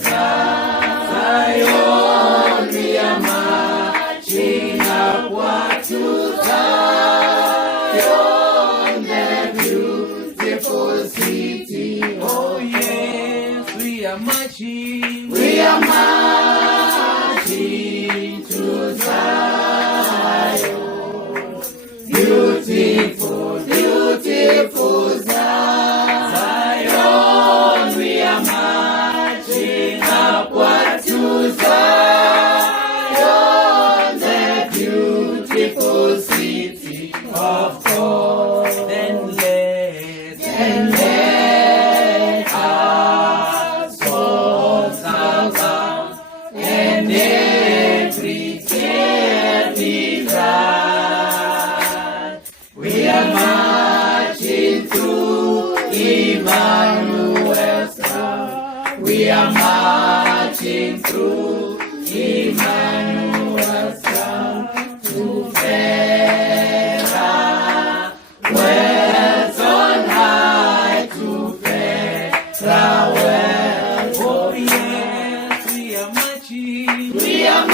Zion, we are marching upward to Zion, the beautiful city. Oh yes, we are marching. We are marching to Zion. Beautiful, beautiful Zion, we are marching upward to Zion, the beautiful city of God. Then let us all down and every tear be dried. We are marching through Emmanuel's town. We are marching through Emmanuel's town to fairer worlds on high, to fairer worlds. Oh yes, we are marching. We are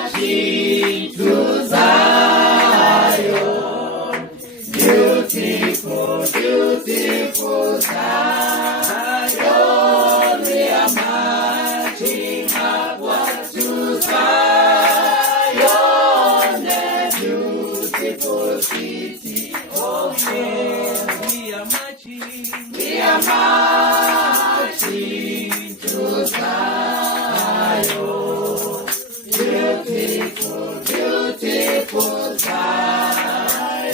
marching to Zion. Beautiful, beautiful Zion, we are marching upward to Zion, the beautiful city. Oh yes, we are marching. We are marching to Zion. Beautiful, beautiful Zion,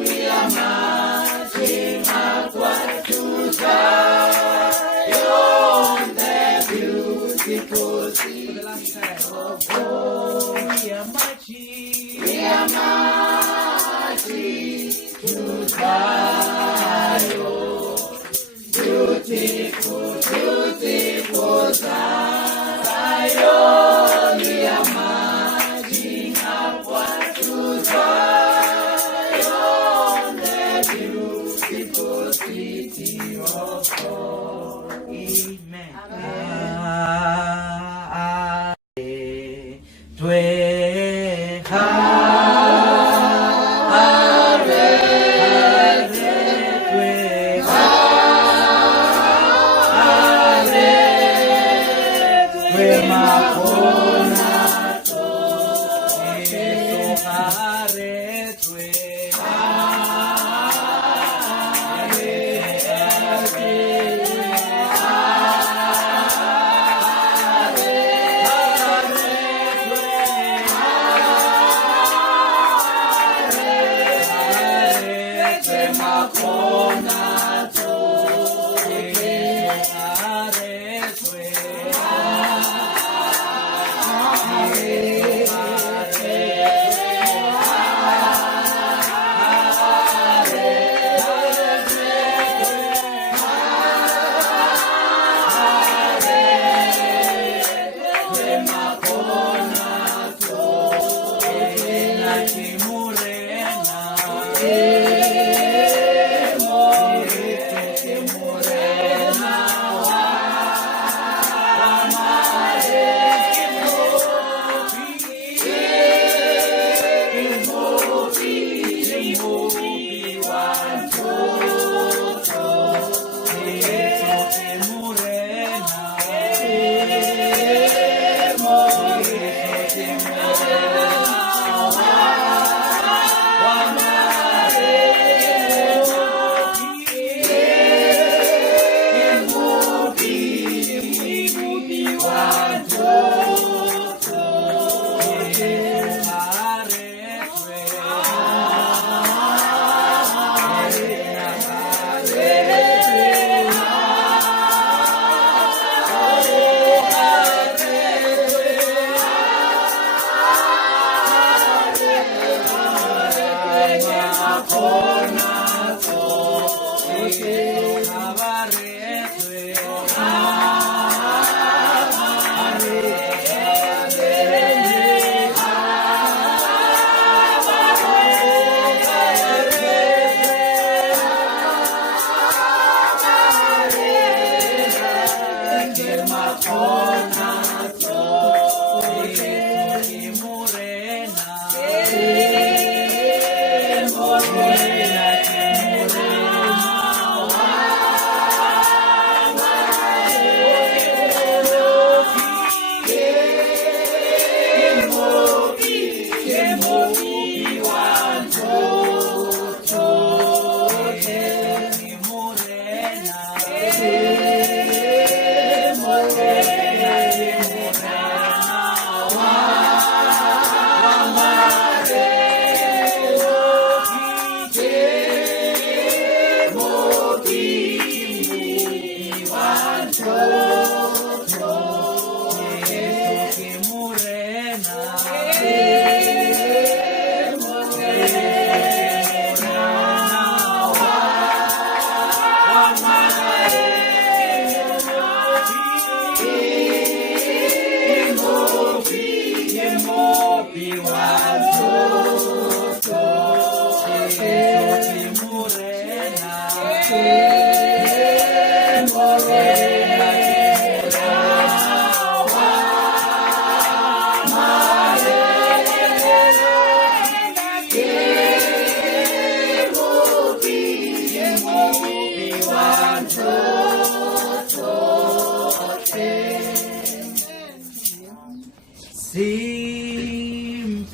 we are marching upward to Zion, the beautiful city of God. We are marching. We are marching to Zion. Beautiful, beautiful Zion, we are marching upward to Zion, the beautiful city of God. Amen.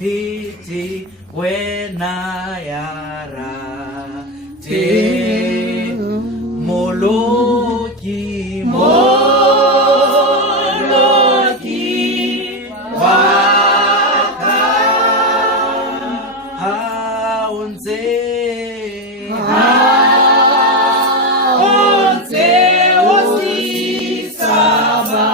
Simpiti wenayara te moloki waka haunze osisaba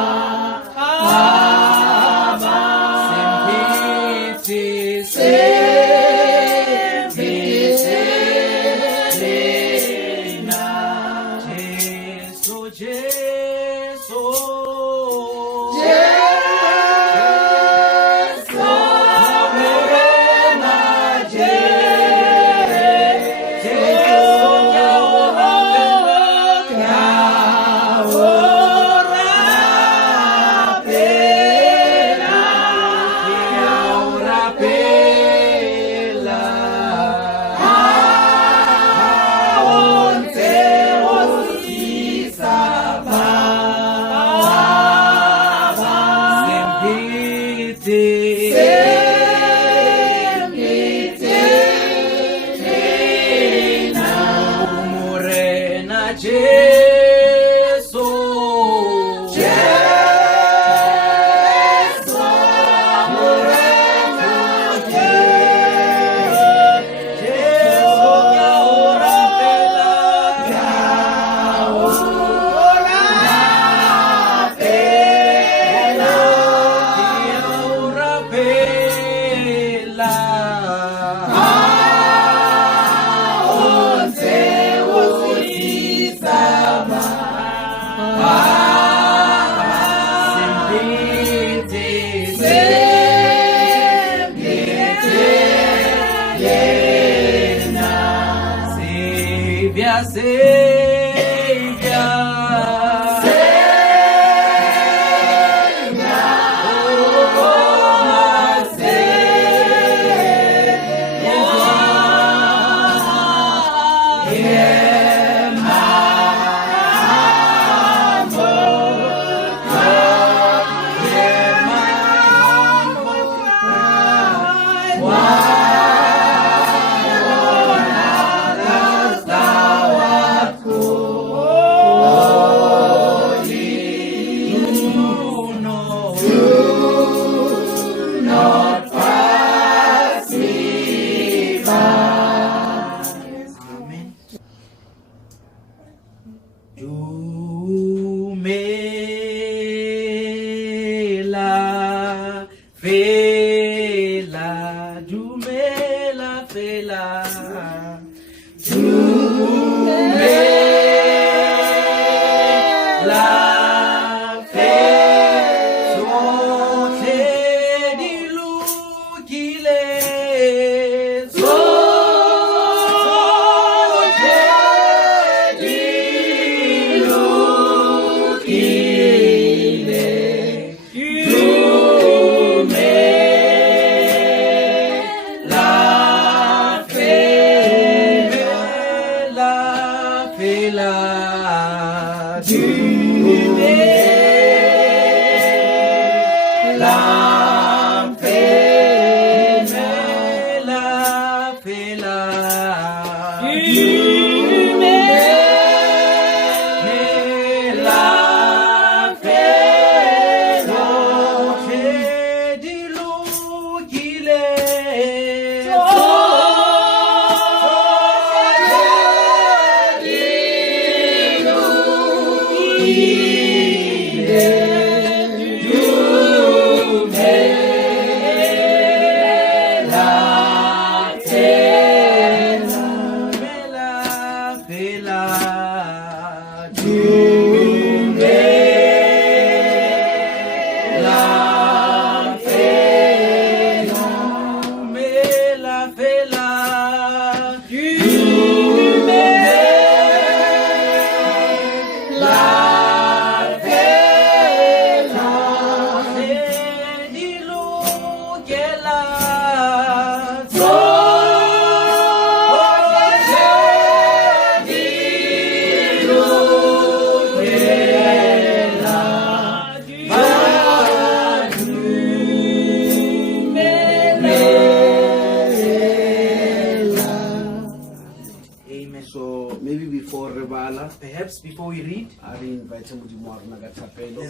Perhaps before we read, let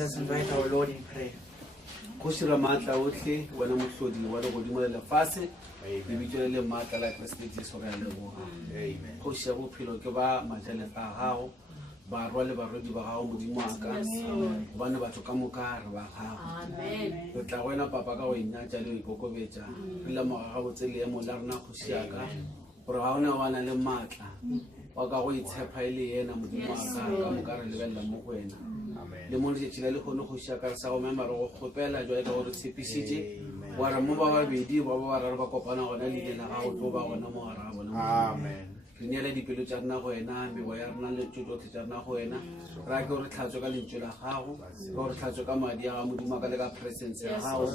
us invite our Lord in prayer. waka go itshepa ile yena modimo wa ka ka mokare lebella mo go wena le mo le tshela le gone go shaka sa go mema re go khopela jwa ka go re tshepisitse wa re mo ba babedi ba ba ra ba kopana gona le dina ga go tlo ba gona mo gara bona. Amen. Re ne le dipelo tsa rena go wena me wa ya rena le tshotso tsa rena go wena ra ke re tlhatso ka lentswe la gago re tlhatso ka madi a modimo ka le ka presence ya gago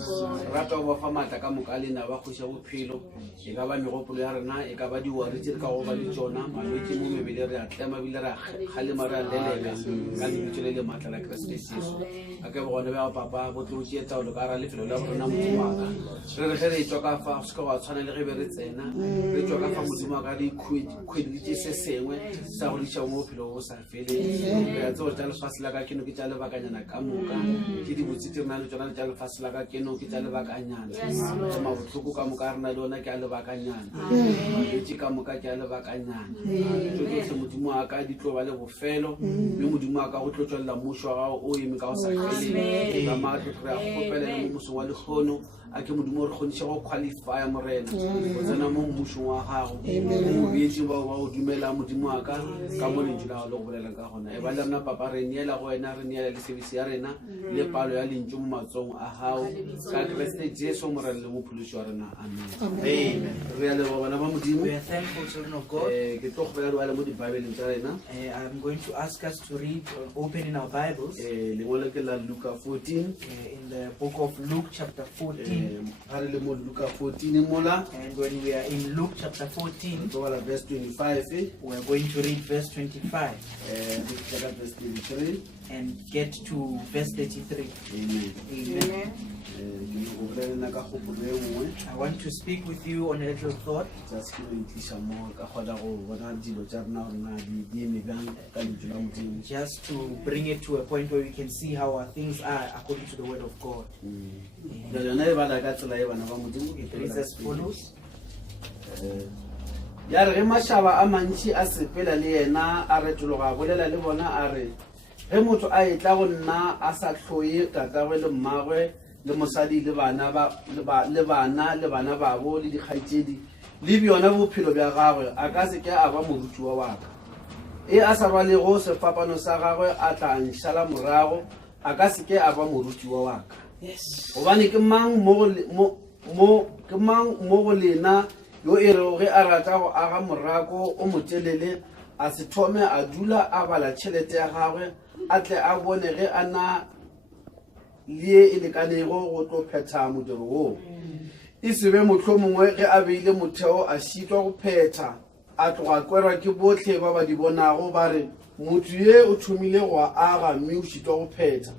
ra ka go fa matla ka mokale na ba go sha bophelo e ka ba megopolo ya rena e ka ba di wari tse ka go ba le tsona malwetse mo mebele re a tlema bile ra khale mara lelega ka le le matla la Kristo Jesu a ke bona ba papa bo tlo tsetsa o ka ra le felo la rena modimo ka re re tswa ka fa se ka wa tshwana le ge be re tsena re tswa ka fa modimo ka di khwedi se sengwe sa go ditša mo bophelo bo sa feleng ya tseo tša lefase la ka keno ke tša lebakanyana ka moka ke di botse rena le tsona le tša lefase la ka keno ke tša lebakanyana mabotlhoko ka moka rena le ona ke a lebakanyana malwetse ka moka ke a lebakanyana tsotlhe modimo a ka di tlo ba le bofelo mme modimo a ka go tlo tswelela mmušo wa gago o eme ka go sa feleng ka maatlo re a kgopela le mo mosong wa lekgono a ke modimo re kgoniše go qualifya morena go tsena mo mmušong wa gago mo beetseng bao ba go dumela modimo wa ka mo lentswe la gago le go bolelang ka gona e ba le rena papa re neela go wena re neela le service ya rena le palo ya lentswe mo matsong a gago ka Kriste Jesu morena le mophološi wa rena. Amen. Re a leboga bana ba modimo. We are thankful children of God. Ke tlo go bela le mo dibibeleng tsa rena. I'm going to ask us to read open in our Bibles lengolo ke la Luka 14 in the book of Luke chapter 14. Are le mo Luka 14 mola, and when we are in Luke chapter 14 verse 25 we are going to read verse 25 verse 23 and get to verse 33. Amen. Amen. I want to speak with you on a little thought. Just to bring it to a point where we can see how our things are according to the word of God. It reads as follows. Ya re mashaba a mantši a sepela le yena a retologa bolela le bona a re ge motho a etla go nna a sa hloye tatagwe le mmagwe le mosadi le bana babo le dikgaitšedi le bjona bophelo bja gagwe a ka se ke a ba moruti wa waka e a sa rwalego sefapano sa gagwe a tla nšala morago a ka se ke a ba moruti wa waka. Gobane ke mang mo go lena yo e re ge a rata go aga morako o motelele a se thome a dula a bala tšhelete ya gagwe a tle a bone ge a na le e lekanego go tlo phetha modiro woo e se be mohlomongwe ge a beile motheo a šitwa go phetha a tloga kwerwa ke botlhe ba ba di bonago ba re motho ye o thomile go aga mme o šitwa go phetha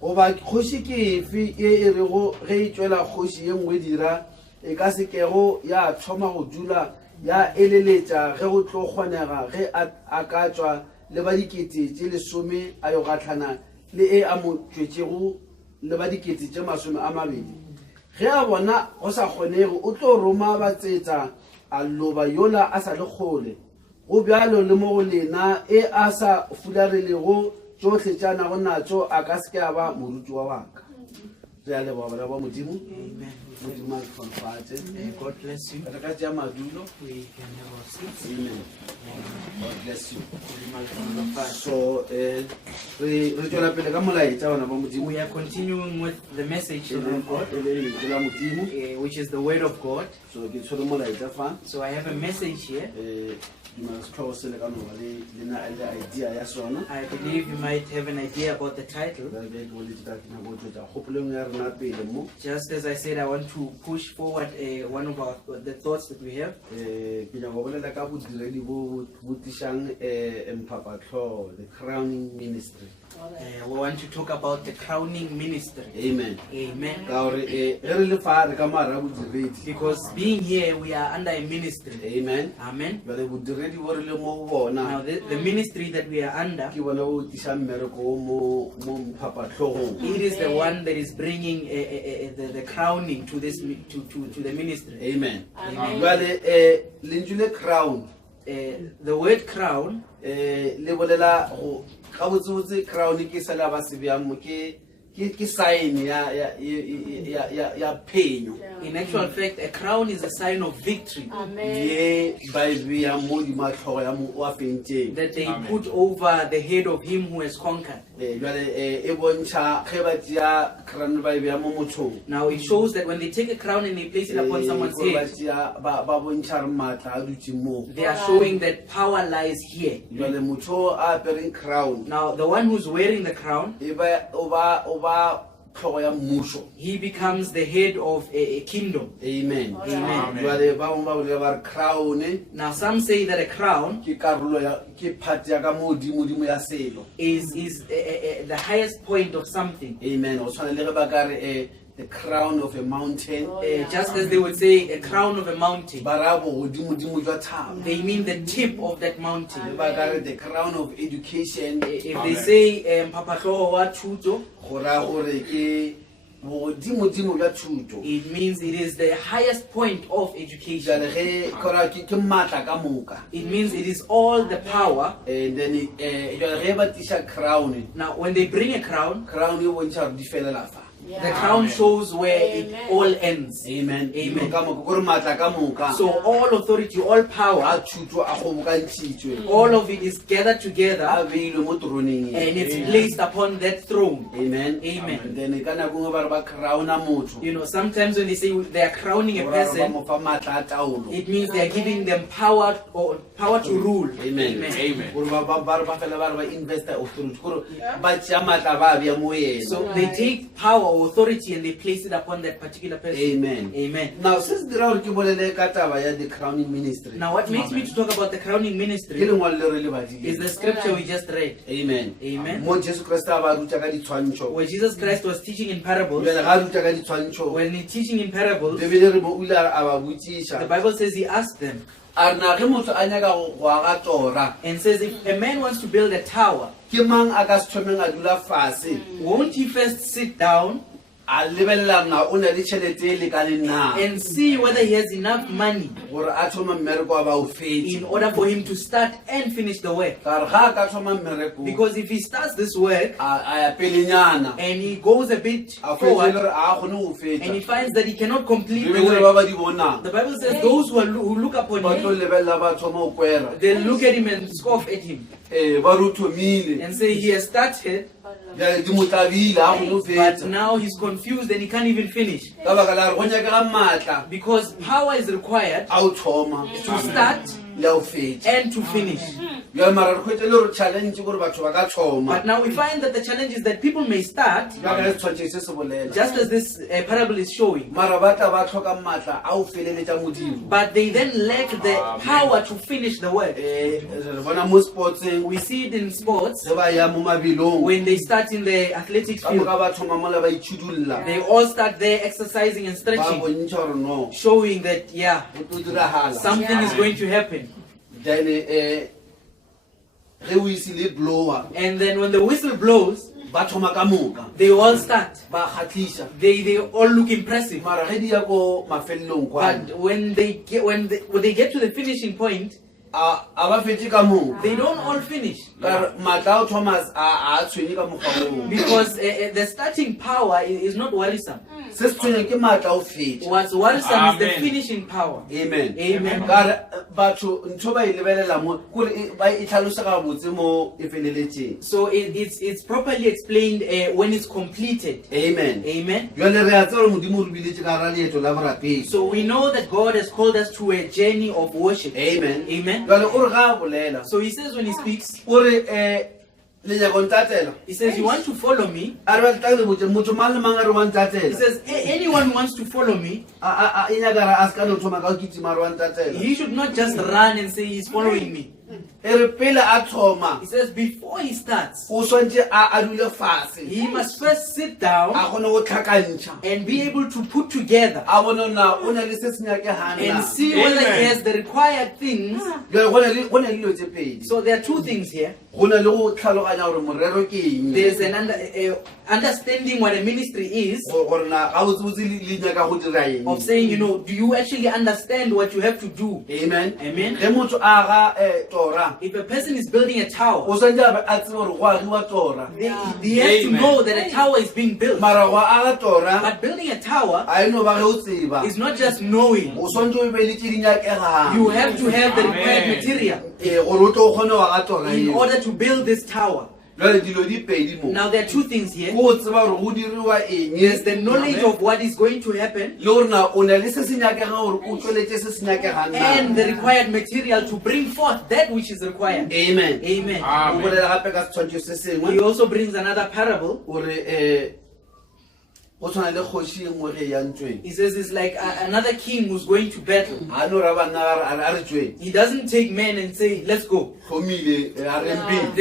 goba kgoši ke efe e e rego ge e tšwela kgoši ye nngwe dira e ka se kego ya thoma go dula ya eleletša ge go tlo kgonega ge a ka tšwa le ba dikete tše 10 a yo gatlhana le e a mo tšwetšego le ba dikete tše 20 ge a bona go sa kgonege o tlo roma batsetsa a loba yola a sa le kgole go bjalo le mo go lena e a sa fularelego tšohle tša nago natšo a ka se ke a ba moruti wa waka. Re a leboga bana ba modimo. Modimo a tlhomphatse. God bless you. Ka tša madulo. We can have our seats. Amen. God bless you. So re tšwela pele ka molaetša bana ba modimo. We are continuing with the message of God, which is the word of God. So ke tshwere molaetša fa. So I have a message here. idea ya sona. I believe you might have an idea about the title. Just as I said, I want to push forward one of the thoughts that we have. The crowning ministry. We want to talk about the crowning ministry. Amen. Amen. Because Because being here, we are under a ministry. Amen. Amen. Now Now, the ministry that we are under, it is the one that is bringing the crowning to this to the ministry. Amen. Amen. Well, crown. The word crown, crown ke sign ya phenyo. in actual fact, a crown is a sign of victory Amen. that they put over the head of him who has conquered. Now it shows that when they take a crown and they place it upon someone's head, they are showing that power lies here. Now the one who's wearing the crown, he becomes the head of a kingdom. Amen. Amen. Now some say that a crown is the highest point of something. Amen. The crown of a mountain. Just as they would say a crown of a mountain, They they mean the tip of that mountain. the crown of education. If they say Mpapatloho wa thuto, it means it is the highest point of education. It means it is all the power. And then crown. Now when they bring a crown, Yeah. the crown shows where it Amen. all ends. Amen. Amen. So So all authority, all power, all of it is gathered together and it's placed upon that throne. Amen. Amen. And then You know, sometimes when they say they are crowning a person, it means they are giving them power or power to rule. Amen. Amen. So they take power or authority and they place it upon that particular person. Amen. Amen. Now, since the crowning ministry, Now what makes me to talk about the crowning ministry is the scripture we just read. Amen. Amen. Where Jesus Where Jesus Christ was teaching in parables, when he's teaching in parables, the the Bible says he asked them and says, if a man wants to build a tower, won't he first sit down and see whether he has enough money in order for him to start and finish the work? Because if he starts this work and he goes a bit forward and he finds that he cannot complete the work, the Bible says those who look upon him, they look at him and scoff at him and say he has started, but now he's confused and he can't even finish. Because power is required to start and to finish. But now we find that the challenge is that people may start, just as this parable is showing, but they then lack the power to finish the work. We see it in sports. When they start in the athletic field, they all start there exercising and stretching, showing that, yeah, something is going to happen. Then And then when the whistle blows, they all start. They all look impressive. But when they get to the finishing point, they don't all finish. Because the starting power is not worrisome. What's worrisome is the finishing power. Amen. Amen. So it's properly explained when it's completed. Amen. Amen. So we know that God has called us to a journey of worship. Amen. Amen. Amen. Jwale o re ga a bolela So he says when he speaks, o re le nyaka o ntatela he says, you want to follow me? a re ba tla le botse motho mang le mang a re wa He ntatela says, anyone who wants to follow me, e nyaka re a se ka no thoma ka o kitima a re wa ntatela he should not just run and say he's following me. e re pele a thoma He says, before he starts, o swantse a dule fase he must first sit down a kgone go tlhakantšha and be able to put together a bone na o na le se se nyakegang and na see whether he has the required things. jale go na le dilo tse pedi So there are two things here. go na le go tlhaloganya gore morero ke eng There's an understanding what a ministry is, gore na ga botsebotse le nyaka go dira eng of saying, do you actually understand what you have to do? amen Amen. ge motho a ga tora If a person is building a tower, o swantse a be a tsebe gore go agiwa tora he has to know that a tower is being built. mara go aga tora But building a tower a e no ba ge o tseba is not just knowing. o swantse o be le tse di nyakegang You have to have the required material gore o tlo o kgone wa ga tora in eo order to build this tower. jale dilo di pedi mo Now there are two things here. ko o tseba gore go diriwa There's the eng knowledge of what is going to happen le gore na o na le se se nyakegang gore o tsweletse se se nyakegang and the na required material to bring forth that which is required. amen Amen. o bolela gape ka setshwantsho se He sengwe also brings another parable. gore go tshwana le kgoši e nngwe ge e yantsweng He says it's like another king who's going to battle. ga no ra banna a re tsweng He doesn't take men and say, let's go. tlhomile a rempeng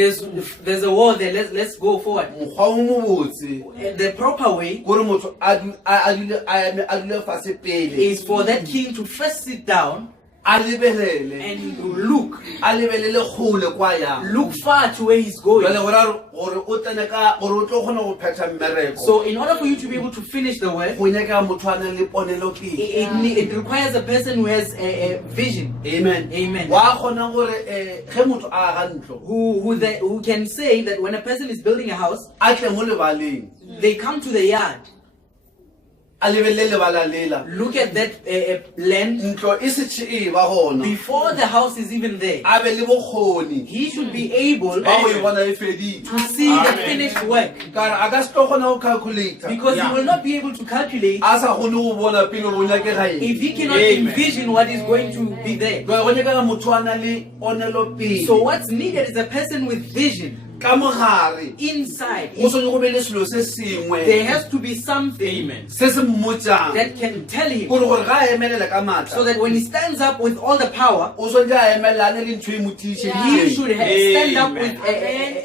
There's a war there. Let's go forward. mokgwa o mo botse The proper way kore motho a dule fase pele is for that king to first sit down a lebelele and look a lebelele kgole kwa yang far to where he's going. jale gore o tsene ka gore o tlo kgona go phetha mmereko So in order for you to be able to finish the work, go nyaka motho a nang le ponelopele it requires a person who has a vision, amen Amen. wa kgona gore ge motho a ga ntlo who can say that when a person is building a house, a tle mo lebaleng they come to the yard, a lebelele lebala lela look at that land ntlo e setšhe e ba gona before the house is even there. a be le bokgoni He should be able ba go e to bona e fedile see the finished work, kare a ka se tlo kgona go calculata because he will not be able to calculate a sa kgone go bona pele go nyakega if eng he cannot envision what is going to be there. go nyakega motho a na le ponelopele So what's needed is a person with vision. ka mogare Inside, go tshwane go be le selo se sengwe there has to be something se se mmotsang that can tell him, gore ga a emelela ka so maatla that when he stands up with all the power, o tshwanetse a emelelane le ntho e mo he tiišedileng should stand up with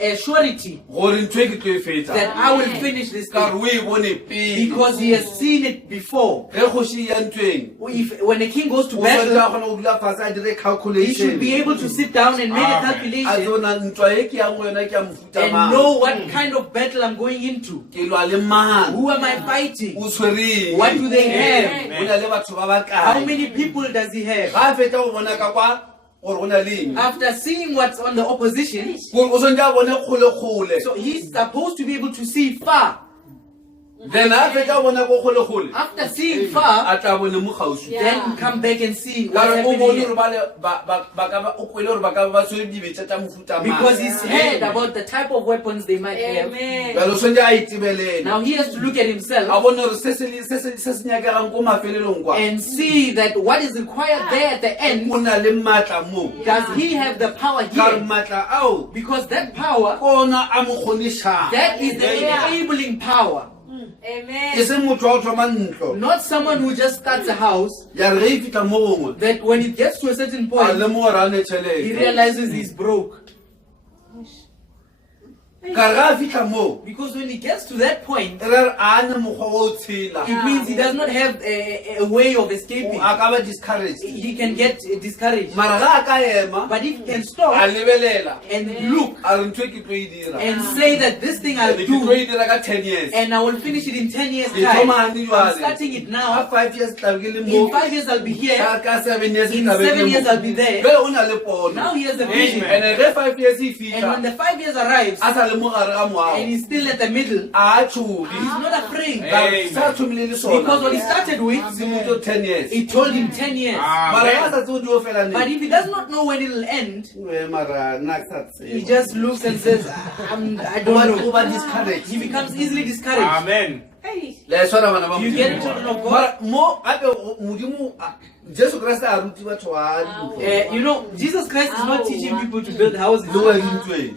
a surety gore ntho e ke tlo e fetsa that I will finish this kare thing, o e bone pele because he has seen it before. ge kgoši ya ntweng When a king goes to o tshwanetse a battle, kgone go dula fase a dire he should calculation be able to sit down and make a a calculation tsona ntwa e ke yang go yona ke ya mofuta and mang know what kind of battle I'm going into. ke lwa le mang Who am I fighting? o tshwereng What do they have? o na le batho ba ba How kae many people does he have? ga a fetsa go bona ka kwa gore go na leng After seeing what's on the opposition, gore o tshwanetse a bone kgole-kgole so he's supposed to be able to see far. then a fetsa go bona ko kgole-kgole After seeing far, a tla bone mo gaufi then come back and see what's kare o happening bone here. gore o kwele gore ba ka ba tshwere dibetsa tsa mofuta Because he's heard about the type of weapons they might have. jalo o tshwanetse a itebelele Now he has to look at a himself bone gore se se nyakegang ko mafelelong kwa and see that what is required there at the end, o na le maatla mo does he have the power kare here? maatla ao Because that power, ke ona a mo kgonišang that is the enabling power. e seng motho wa o thoma ntlo Not someone who just starts a house, ya re ge e fitlha mo gongwe that when it gets to a certain a point, le mo gore a ne he tšhelete realizes he's broke. kare ga a fitlha moo Because when he gets to that point, e re re a ne mokgwa wa o tshela it means he does not have a way of escaping. a ka ba discouraged He can get discouraged. mara ga a ka ema But if he can a stop lebelela and look a re ntho e ke tlo e dira and say that this thing I'll ke tlo do e dira ka 10 years and I will finish it in 10 years ke time, thoma gane I'm starting jale it ka now. 5 years tlabe ke le In mo 5 years I'll be here. ka 7 years In tlabe ke 7 le years mo I'll be there. be o na le pono Now he has a vision. and ge 5 years e And when fitlha the 5 years arrives a sa le mo gare ga and moago he's still at the middle, a tshube he's not afraid. sa thomile le Because what he sona started with, se motho 10 years it told him 10 years. mara ga sa tse o dio fela But ne if he does not know when it'll end, mara nna ke sa he tseba just looks and says, I o don't know. ba discouraged He becomes easily discouraged. Amen. Hey. Le swara bana ba You get it, children of God? Mo ape modimo Jesu Christ a ruti batho wa You know, Jesus Christ is not teaching people to build houses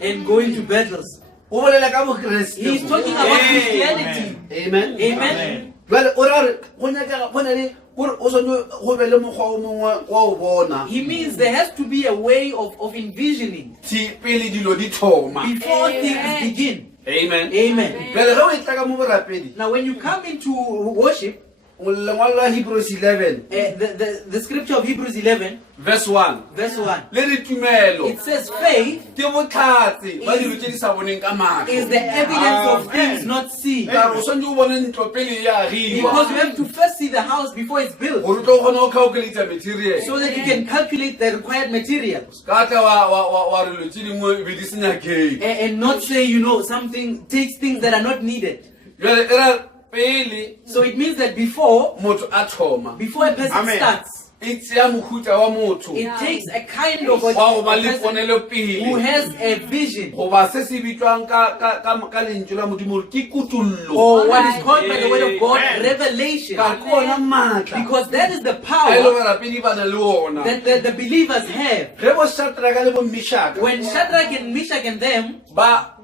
and go into battles. o bolela ka bo Kriste. He is talking about Christianity. Amen. Amen. Well, ora go nyaka go na le gore o sone go be le mogwa o mongwe wa o bona. He means there has to be a way of envisioning Ti pele dilo di thoma. before things begin. Amen. Amen. Well, ga o itla ka mo borapedi. Now, when you come into worship, Lengwalo la Hebrews 11 the scripture of Hebrews 11, verse 1. verse 1, Le di tumelo. it says faith Ke botlhatsi ba dilo tse di sa boneng ka mahlo. is the evidence of things not seen. Ka re o sone o bone ntlo pele ya Because you riwa. have to first see the house before it's built, Gore o tlo kgona go calculate material. so that you can calculate the required materials. Ka tla wa re lo tse dingwe e be di senya gate. And not say, you know, something takes things that are not needed. Jwale era pele So it means that before motho a thoma. a person starts, E tseya mohuta wa motho it takes a kind of wa go ba a le person ponelo who pele. has a vision, Goba se se bitswang ka lentswe la modimo gore ke kutullo. or what is called by the word of God, Amen. revelation. Ka ke ona matla. Because that is the A ile power barapedi ba na le ona. that the believers have. Ge bo Shadraka le bo Meshaka When Shadrach and Meshach and them, ba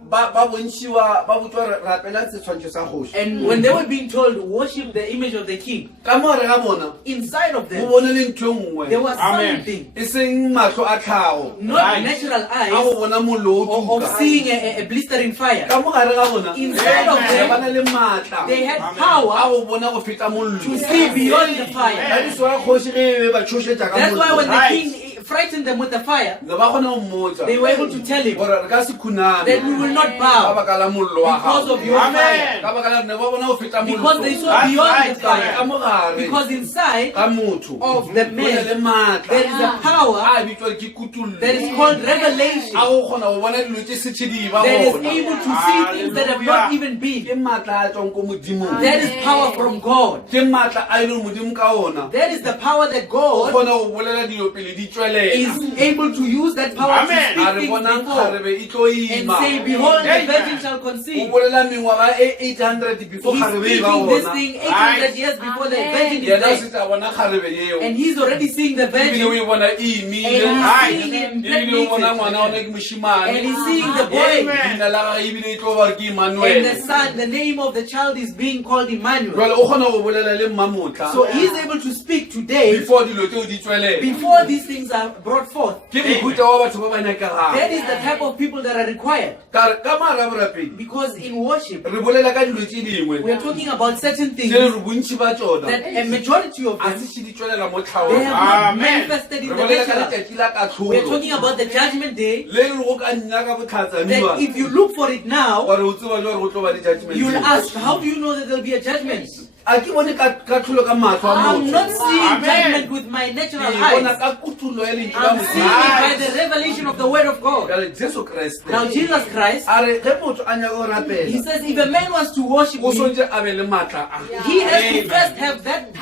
bontshiwa ba botswa re rapela setshwantsho sa kgoši. and when they were being told, worship the image of the king, Ka mo re ga bona inside of go them, bone le ntho e nngwe. there was Amen. something, E seng mahlo a tlhago. not Right. natural A go eyes, bona mollo o of tuka. seeing a blistering fire. Ka mo gare ga bona Inside of ba them, na le matla. they had A power go bona go feta mollo. to see beyond the Ka fire. diso ya kgoši ge e be ba tshošetša ka That's why when the Right. king frightened them with the fire, ne ba kgona go mmotsa they were able to tell him gore re ka se khuname that we will not ka bow baka la mollo wa because gago. of your Amen. fire. Ka baka la ne ba bona go feta Because they mollo. saw That's beyond right, the Ka fire. mo gare Because inside ka motho of the go na le man, matla there is a power a bitswa ke kutullo. that is called revelation, a go kgona go bona dilo tse setšhedi ba that is gona. able to see things that have not even Ke been. matla a tswang ko modimong. That is power from God. Ke matla a e leng modimo ka ona. That is the power that O God kgona go bolela dilo pele di tswelela. is able to use that power Amen. to A speak re things bonang before kgarebe e tlo and ima. say, behold, the Amen. virgin shall O conceive. bolela mengwaga e 800 before He's kgarebe e ba speaking this gona. thing 800 years before the virgin is Yena o there. se tla bona kgarebe eo. And he's already seeing the Ebile o virgin. e bona e And he's imile. seeing him Ebile o bona impregnated. ngwana ona ke moshimane. And he's seeing the boy. Amen. Leina la gagwe ebile e tlo ba re ke And Emmanuel. the son, the name of the child is being called Emmanuel. Jwale o kgona go bolela le mmamotla. So he's able to speak today Before dilo tseo di tswelela. before these things are brought forth. Ke mohuta wa batho ba ba nyakegang. That is the type of people that are required. Ka mara borapedi Because in worship, re bolela ka dilo tse dingwe we are talking about certain tse things re bontši ba tsona that a majority of a them, se se di tswelela mo they tlhaong. have not Amen. manifested in Re the bolela ka natural. letšatši la We are katlholo talking about the judgment day, le re go ka nna ka that botlhatsamiwa if you look for it now, gore o tseba jwa re go tlo ba le judgment. you'll ask, how do you know that there'll be a judgment? a ke bone katlholo ka matlho a I'm not motho. seeing Amen. judgment with my natural Ke bona eyes. ka kutullo ya lentswe la I'm seeing it Modimo. by the revelation of the word of God. Jwale Jesu Kriste Now Jesus Christ, a re ge motho a nyaka go he rapela says if a man wants to worship o me, swantse a be le maatla a. he has to Amen. first have that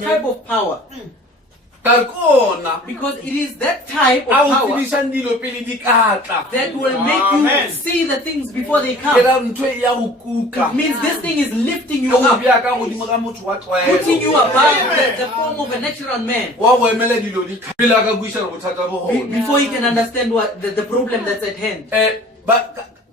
type of power. ka re ke ona Because it is that type of a o power tsebišang dilo pele di ka tla. that will make you Amen. see the things before they Ke come. ra ntho e ya go kuka It means this thing is lifting you ka go up, bea ka godimo ga motho wa putting you tlwaelo above the form of a natural man wa go emela dilo di pele a ka buisa re bothata bo gona. before you can understand what the problem that's at hand.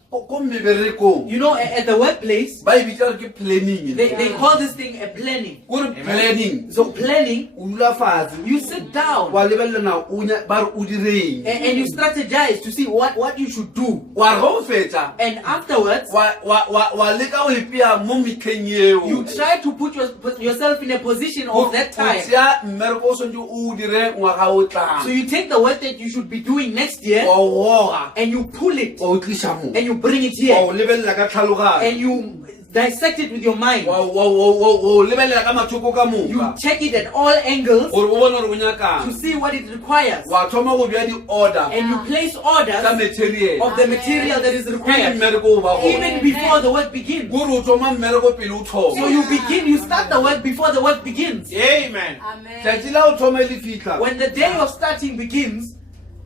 Ko meberekong You know, at the workplace, ba e bitsa re ke planning. they call this thing a planning. Kore planning So planning, o dula fatshe you sit down wa lebelelana ba re o direng and you strategize to see what you should do. wa re ga o fetsa And afterwards, wa leka go ipea mo metlheng eo you try to put yourself in a position of that o time. tšea mmereko o swantse o dire ngwaga o tlang So you take the work that you should be doing next year wa o goga and you pull it wa o tliša mo and you bring it wa o here lebelela ka tlhaloganyo and you dissect it with your mind. wa o lebelela ka mathoko ka You moka check it at all angles gore o bone gore o to nyakang see what it requires. wa thoma go bea di-order And you place ka orders material of the material that is pele required mmereko o ba gona even before the work begins. kore o thoma mmereko pele o So thoma you start the work before the work begins. Amen. tšatši la o thoma le fitlha When the day of starting begins,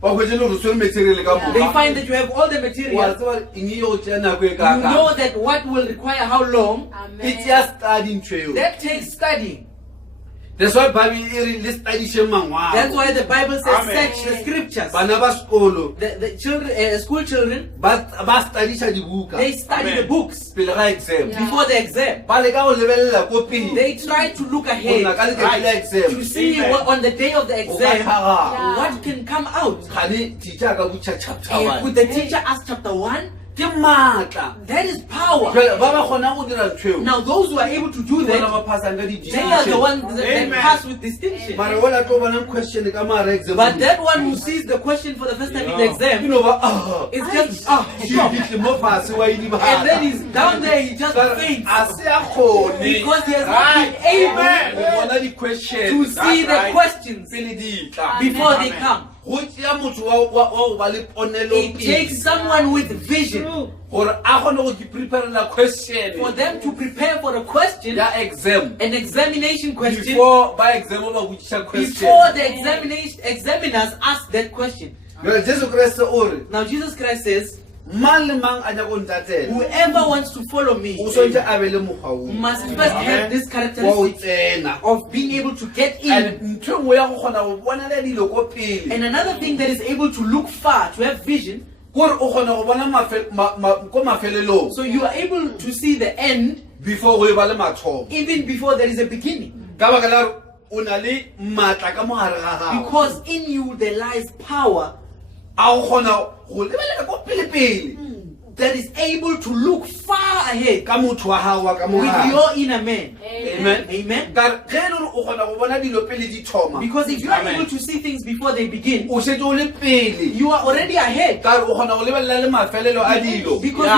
They find that you have all the material. You know that what will require how long. It's just studying trail. That takes studying. That's why the Bible says search the scriptures. The children, school children, they study the books before the exam. They try to look ahead to see what, on the day of the exam what can come out. Could the teacher ask chapter 1? That is power. Now those who are able to do that, they are the ones that pass with distinction. But that one who sees the question for the first time in the exam, it's just stop. And then he's down there, he just faints because he has not been able to see the questions before they come. It takes someone with vision for them to prepare for a question, an examination question, before the examiners ask that question. Now Jesus Christ says, whoever wants to follow me must first have this characteristic of being able to get in. And another thing that is able to look far, to have vision, so you are able to see the end even before there is a beginning. Because in you there lies power that is able to look far ahead with your inner man. Amen. Amen. Because if you are able to see things before they begin, you are already ahead. Because you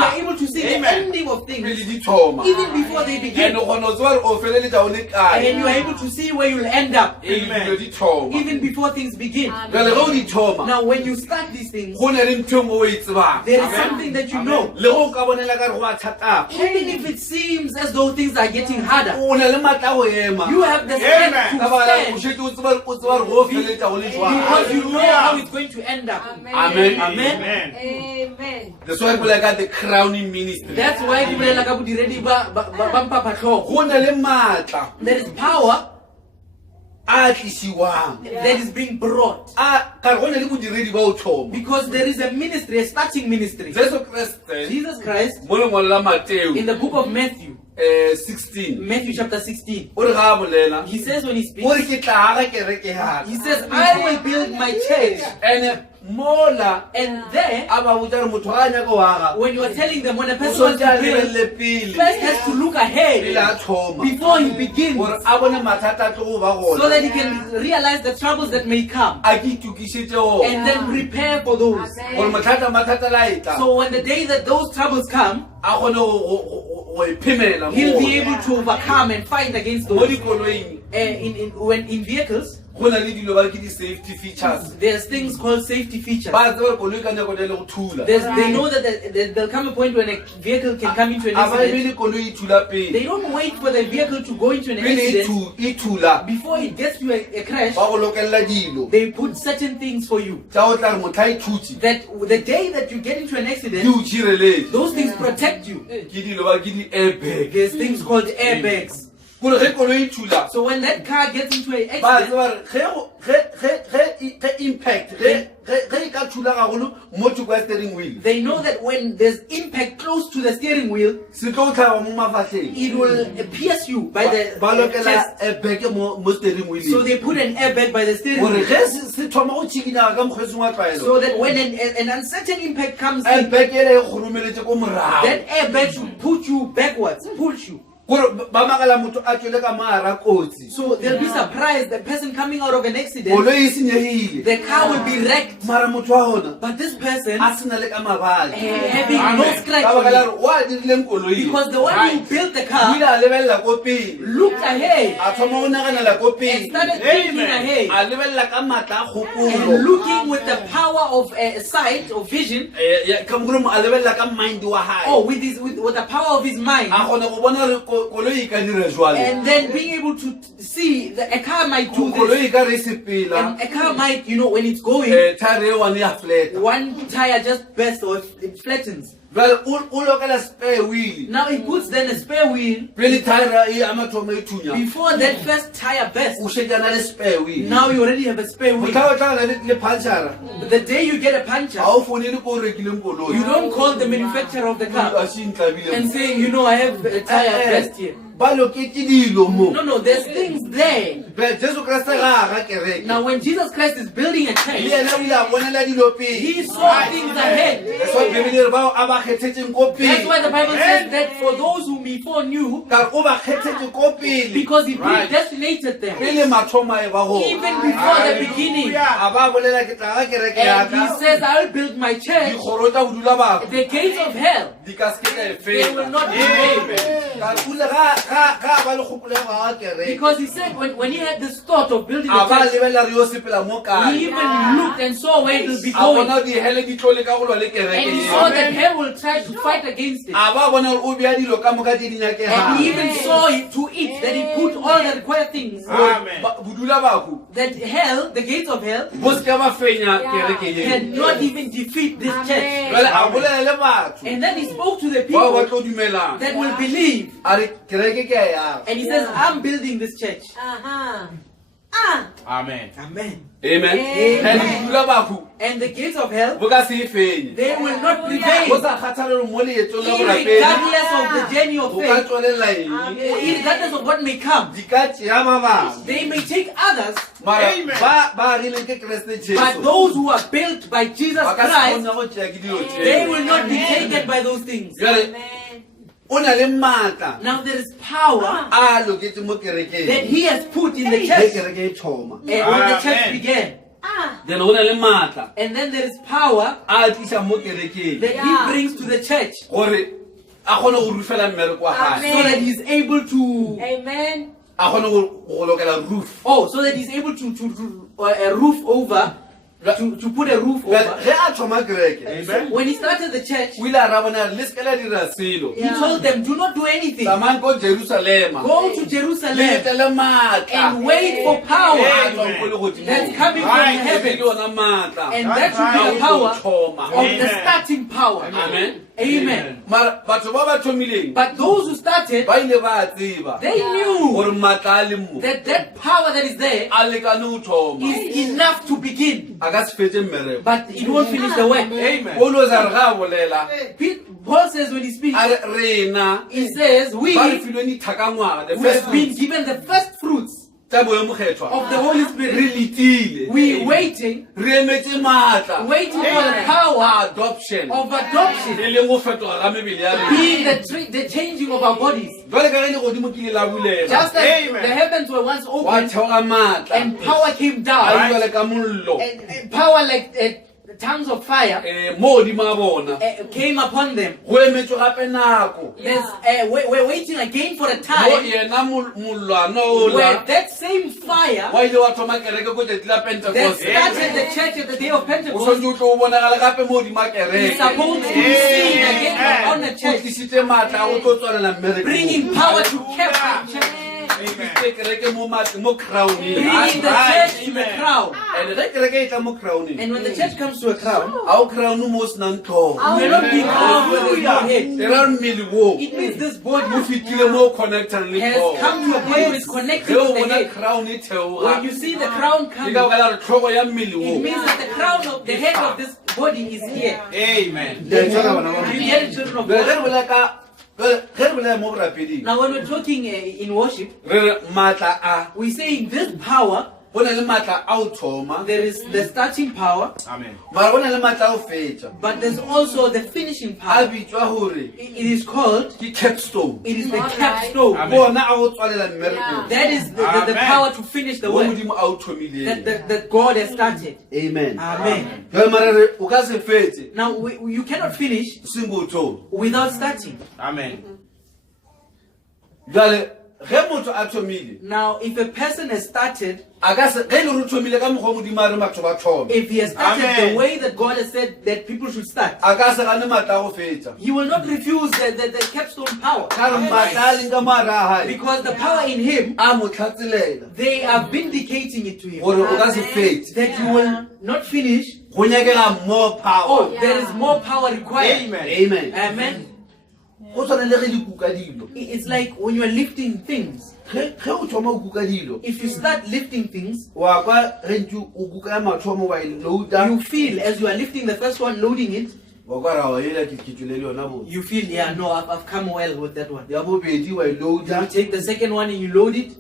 are able to see the ending of things even before they begin. And you are able to see where you'll end up even before things begin. Now when you start these things, there is something that you know. Even if it seems as though things are getting harder, you have the strength to stand because you know how it's going to end up. Amen. Amen. Amen. That's why we got the crowning ministry. That's why there is power that is being brought. Because there is a ministry, a starting ministry. Jesus Christ, in the book of Matthew, 16. Matthew chapter 16, he says when he speaks, he says, I will build my church. And there, when you are telling them when a person wants to build, first has to look ahead before he begins, so that he can realize the troubles that may come and then prepare for those. So when the day that those troubles come, he'll be able to overcome and fight against those. When in vehicles, safety features. There's things called safety features. They know that there'll come a point when a vehicle can come into an accident. They don't wait for the vehicle to go into an accident. Before it gets to a crash, they put certain things for you. That the day that you get into an accident, those things protect you. There's things called airbags. So when that car gets into an accident, they know that when there's impact close to the steering wheel, it will pierce you by the chest. So they put an airbag by the steering wheel, so that when an uncertain impact comes in, that airbag should put you backwards, push you. So they'll be surprised, the person coming out of an accident, the car will be wrecked, but this person having no scratch on it, because the one who built the car looked ahead and started thinking ahead and looking with the power of sight or vision, with the power of his mind, And then being able to see that a car might do this. And a car might, when it's going, one tire just bursts or it flattens. Now it puts then a spare wheel. Before that first tire bursts, now you already have a spare wheel. The day you get a puncture, you don't call the manufacturer of the car and say, I have a tire burst here. No, there's things there. Now when Jesus Christ is building a church, he saw things ahead. That's why the Bible says that for those whom he foreknew, because he predestinated them even before the beginning. And he says, I'll build my church. The gates of hell, they will not prevail. Because he said when he had this thought of building a church, he even looked and saw where it will be going. And he saw that hell will try to fight against it. And he even saw it to it, that he put all the required things. That hell, the gates of hell, cannot even defeat this church. And then he spoke to the people that will believe. And he says, I'm building this church. Amen. Amen. Amen. And the gates of hell, they will not prevail. Regardless of the journey of faith, regardless of what may come, they may take others. But those who are built by Jesus Christ, they will not be taken by those things. Now there is power that he has put in the church. And when the church began, and then there is power that he brings to the church, so that he's able to. Amen. Oh, so that he's able to a roof over. To put a roof over. Amen. When he started the church, he told them, do not do anything. Go to Jerusalem and wait for power that's coming from heaven. And that will be the power of the starting power. Amen. Amen. But those who started, they knew that that power that is there is enough to begin. But it won't finish the work. Amen. Paul says when he speaks, he says we have been given the first fruits of the Holy Spirit. We waiting for the power of adoption, being the changing of our bodies. Just as the heavens were once opened and power came down, and power like tongues of fire came upon them. We're waiting again for a time where that same fire that started the church at the day of Pentecost is supposed to be seen again on the church, bringing power to capture church. Bringing the church to the crown. And when the church comes to a crown, we will not be crowned with a head. It means this body has come to a point where it's connected to the head. When you see the crown coming, it means that the crown of the head of this body is here. Amen. You get it, children of God? Now when we're talking in worship, we say in this power, there is the starting power. Amen. But there's also the finishing power. It is called capstone. It is the capstone. That is the power to finish the work that God has started. Amen. Amen. Now you cannot finish without starting. Amen. ge motho a thomile Now, if a person has started, a ka se ge le re thomile ka mokgwa modimo a re batho ba thome if he has started Amen. the way that God has said that people should start, a ka se gane matla a go fetsa he will not refuse the capstone power. ka re matla a leng ka moara a gae Because the power in him, a mo tlhatselela they are vindicating it to him. gore o ka se fetse That you will not finish. go nyakega more power Oh, there is more power required. Amen. amen Amen. go tshwana le ge le kuka dilo It's like when you are lifting things. ge o thoma o kuka dilo If you start lifting things, wa kwa gentsi o kuka ya mathomo wa e loada you feel as you are lifting the first one, loading it, wa kwa ra wa ela ke kitšole le yona bo you feel, yeah, no, I've come well with that one. ya bobedi wa e You loada take the second one and you load it,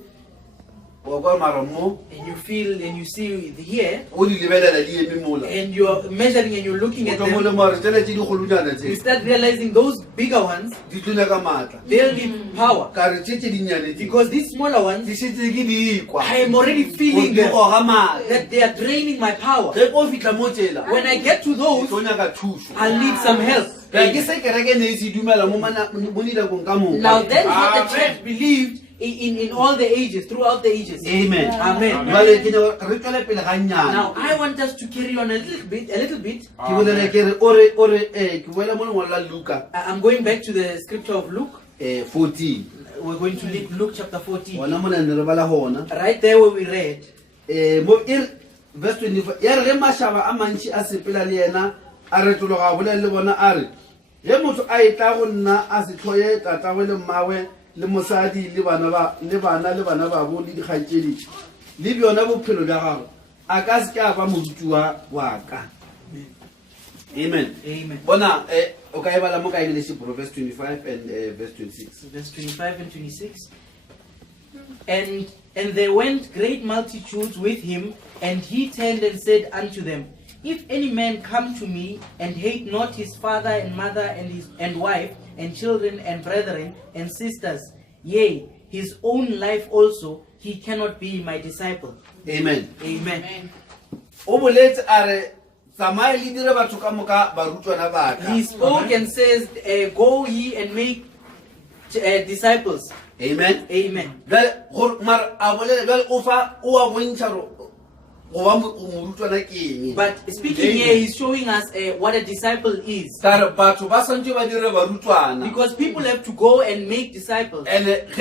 wa kwa mara mo and you feel and you see here, o di lebelela di eme mola and you're measuring and you're looking o at tlo mo le them. mare tsele tse di golojana You tse start realizing those bigger ones, di tlile ka matla they'll need power. ka re tse tse dinnyane tse Because these smaller ones, di setse ke di kwa I am already feeling di them, goga mala that they are draining my power. ge ko fitlha mo tsela When I get to o those, tlo nyaka thuso I'll need some help. ka ke se kereke ne e se dumela mo dinakong ka Now moka that is what the Amen. church believed in all the ages, throughout the ages. amen Amen. jale ke ne re tswele pele ga nnyane Now I want us to carry on a little bit. ke bolele ke re ore ke boela mo lengwalo la Luka I'm going back to the scripture of Luke. 14 We're going to read Luke chapter 14. gona mona ne re bala gona Right there where we read. mo verse 25 ya re ge mashaba a mantši a sepela le yena a retologa a bolela le bona a re ge motho a etla go nna a se tlhoye tatagwe le mmagwe le mosadi le bana babo le dikgantšedi le bjona bophelo bja gagwe a ka se ke a ba moruti wa ka amen Amen. bona o ka e bala mo ka English verse 25 and verse 26 Verse 25 and 26. And there went great multitudes with him, and he turned and said unto them, If any man come to me and hate not his father and mother and wife and children and brethren and sisters, yea, his own life also, he cannot be my disciple. amen Amen. o boletse a re tsamaye le dire batho ka moka barutwana ba ka He spoke and says, Go ye and make disciples. amen Amen. jale gore mara a bolele jale o a bontšha go ba morutwana ke eng But speaking here, he's showing us what a disciple is. ka re batho ba swantse ba dire barutwana Because people have to go and make disciples. and ge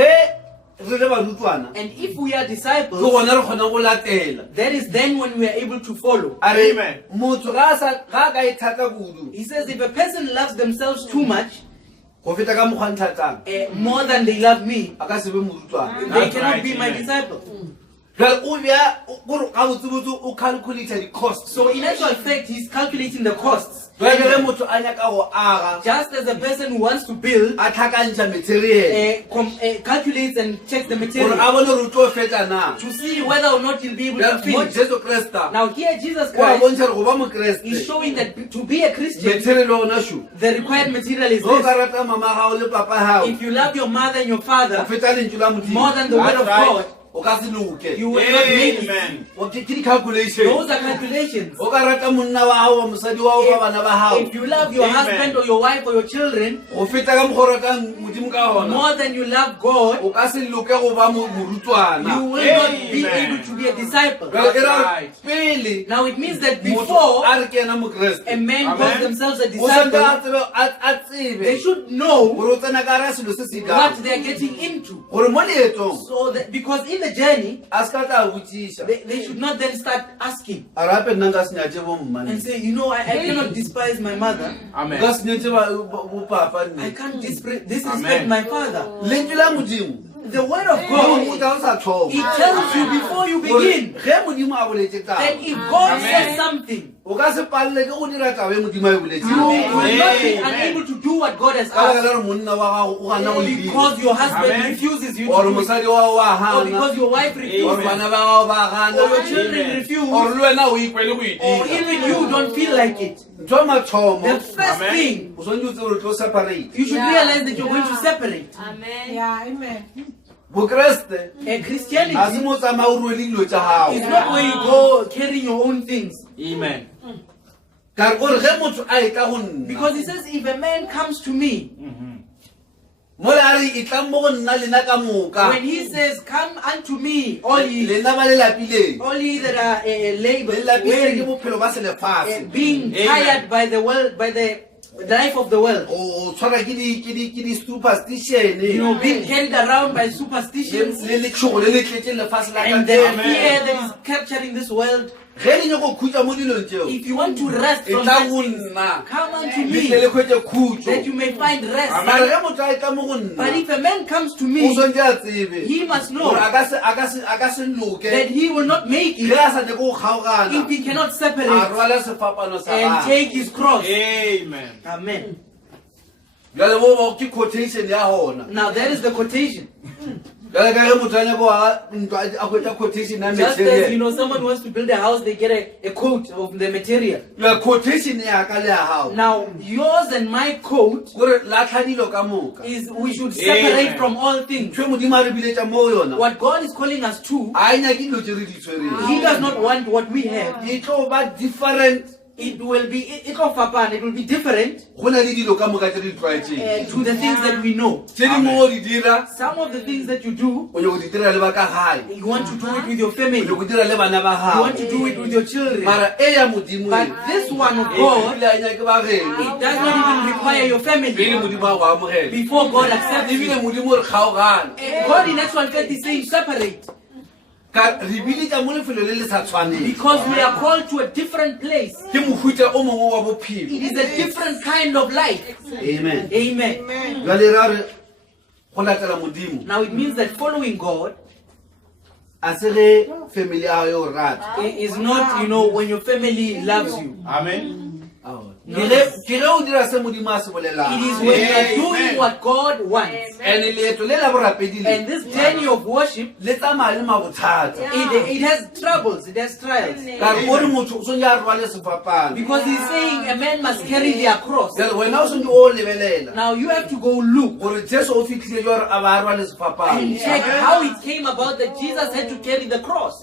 re le barutwana And if we are ke disciples, gona re kgonang go latela that is then when we are able to follow. a re Amen. motho ga a ka e thata kudu He says if a person loves themselves too much, go feta ka mokgwa ntlhatsang more than they love me, a ka se be morutwana they That's cannot right, be my amen. disciple. jale o bja gore ga botsebotse o calculata di-cost So in actual fact, he's calculating the costs. jale ge motho a nyaka go aga Just as a person who wants to build, a tlhakantšha material calculates and checks the gore material a bone re tlo fetsa na to see whether or not he'll be able to mo finish. jesu kresta Now here Jesus o a Christ bontšha re go ba is mokreste showing that to be a Christian, material ona shu the required material is o ka this. rata mama gago le papa gago If you love your mother and your o father feta lentšu la more modimo than the word That's of right. God, o ka se loke you will not make it. Amen. ke di-calculation Those are calculations. o ka rata monna wa gago ba mosadi wa gago ba bana ba gago If you love your Amen. husband or your wife or your children go feta ka mokgwa o ratang modimo ka gona more than you love God, o ka se loke go ba you morutwana will not be Amen. able to be a disciple. Jwale e ra That's gore right. pele Now it means that motho before a re ke ena mokreste a man Amen. calls themselves a o santse disciple, a tsebe they should know gore o tsena ka ra selo se se what dang they are getting into. gore mo leetong So that because in the journey, a se ka tla botsiša they should not then start asking a rape nna nka senyatse bo and mmane say, you know, I cannot despise my mother. Amen. nka senyetse bopapa I nne can't disrespect Amen. my father. lentswe la modimo The word of o God, tla o sa it tlhoma tells you before you gore begin ge modimo a boletse that taba if God Amen. says something, o ka se palele ke go dira taba e modimo a e you boletseng will not be Amen. unable to do what God has ka baka asked la re monna wa gago o gana go le dira because your husband Amen. refuses you to or do it, mosadi wa gago wa or gana because your wife or refuses, bana ba gago ba or your gana children Amen. refuse, or le wena o ikwele go e or dira even you don't feel like it. ntho ya mathomo The first Amen. thing, o tshwanetse o tse gore tlo separate you should realize that you're going to separate. Amen. Yeah, amen. bokreste And ga se Christianity mo tsamaya o rwele dilo tša is gago not where you go carrying your own things. Amen. ka re gore ge motho a e tla go nna Because he says, if a man comes to me, mola re itla mo go nna lena ka moka When he says, "Come unto me, all ye lena ba le lapileng that are labor, le lapile ke weary, bophelo ba selefase being tired by the world, by the life of the world, o tshwara ke di superstition being carried around by superstitions le letshogo le le tletse lefatshe la and ka the teng. fear that is capturing this world. ge le nyako khutsa mo dilong tseo If you want to rest e from tla that go things, nna come unto le me, tle le khwetse khutso that you may find rest. mara ge motho a e tla mo go But nna if a man comes to o me, swantse a tsebe he must know gore a ka se loke that he will not make ge it a sa nyake go if kgaogana he cannot a separate rwala sefapano sa and gagwe take his cross. Amen. Amen. jale bo ke quotation ya gona Now that is the quotation. jale ka ge motho a nyako a hwetsa quotation ya Just as material someone wants to build a house, they get a quote of the material. ya quotation ya ka le ya gago Now yours and my quote gore latlha dilo ka moka is we should separate Amen. from all things. ntho e modimo a re biletsa mo yona What God is calling us to, a e nyake dilo tse re di tshwereng He does not want what we have. e tlo ba different It will be it will be different go na le dilo ka moka tse di tlwaetseng to the things that we know. tse di mo di dira Some of the things that you do, o nyako di dira le ba ka gae you want to do it with your o family. You nyako dira le bana ba want to gago do it with your children. mara e ya modimo But this one of e God, bile a nyake ba geno it does not even require your pele family modimo a go amogela before God accepts ebile you. modimo re kgaogane God in actual fact is saying separate ka re biletsa mo lefelo le le sa tshwaneng because we are called to a different place. ke mohuta o mongwe wa bophelo It is a different kind of life. amen Amen. jale ra re go latela modimo Now it means that following God a se ge family ya yo rata is not, when your family loves you. Amen. ke ge o dira se modimo a se It bolelang is when you are doing Amen. what God wants. and leeto le la borapedi And le this journey of worship, le tsamaya le mabothata it has troubles, it has trials. ka re o re motho o swantse a rwale sefapano Because he's saying a man must carry their cross. jale wena o swantse o lebelela Now you have to go look gore jesu o fitlhile jo gore a ba a rwale and sefapano check how it came about that Jesus had to carry the cross.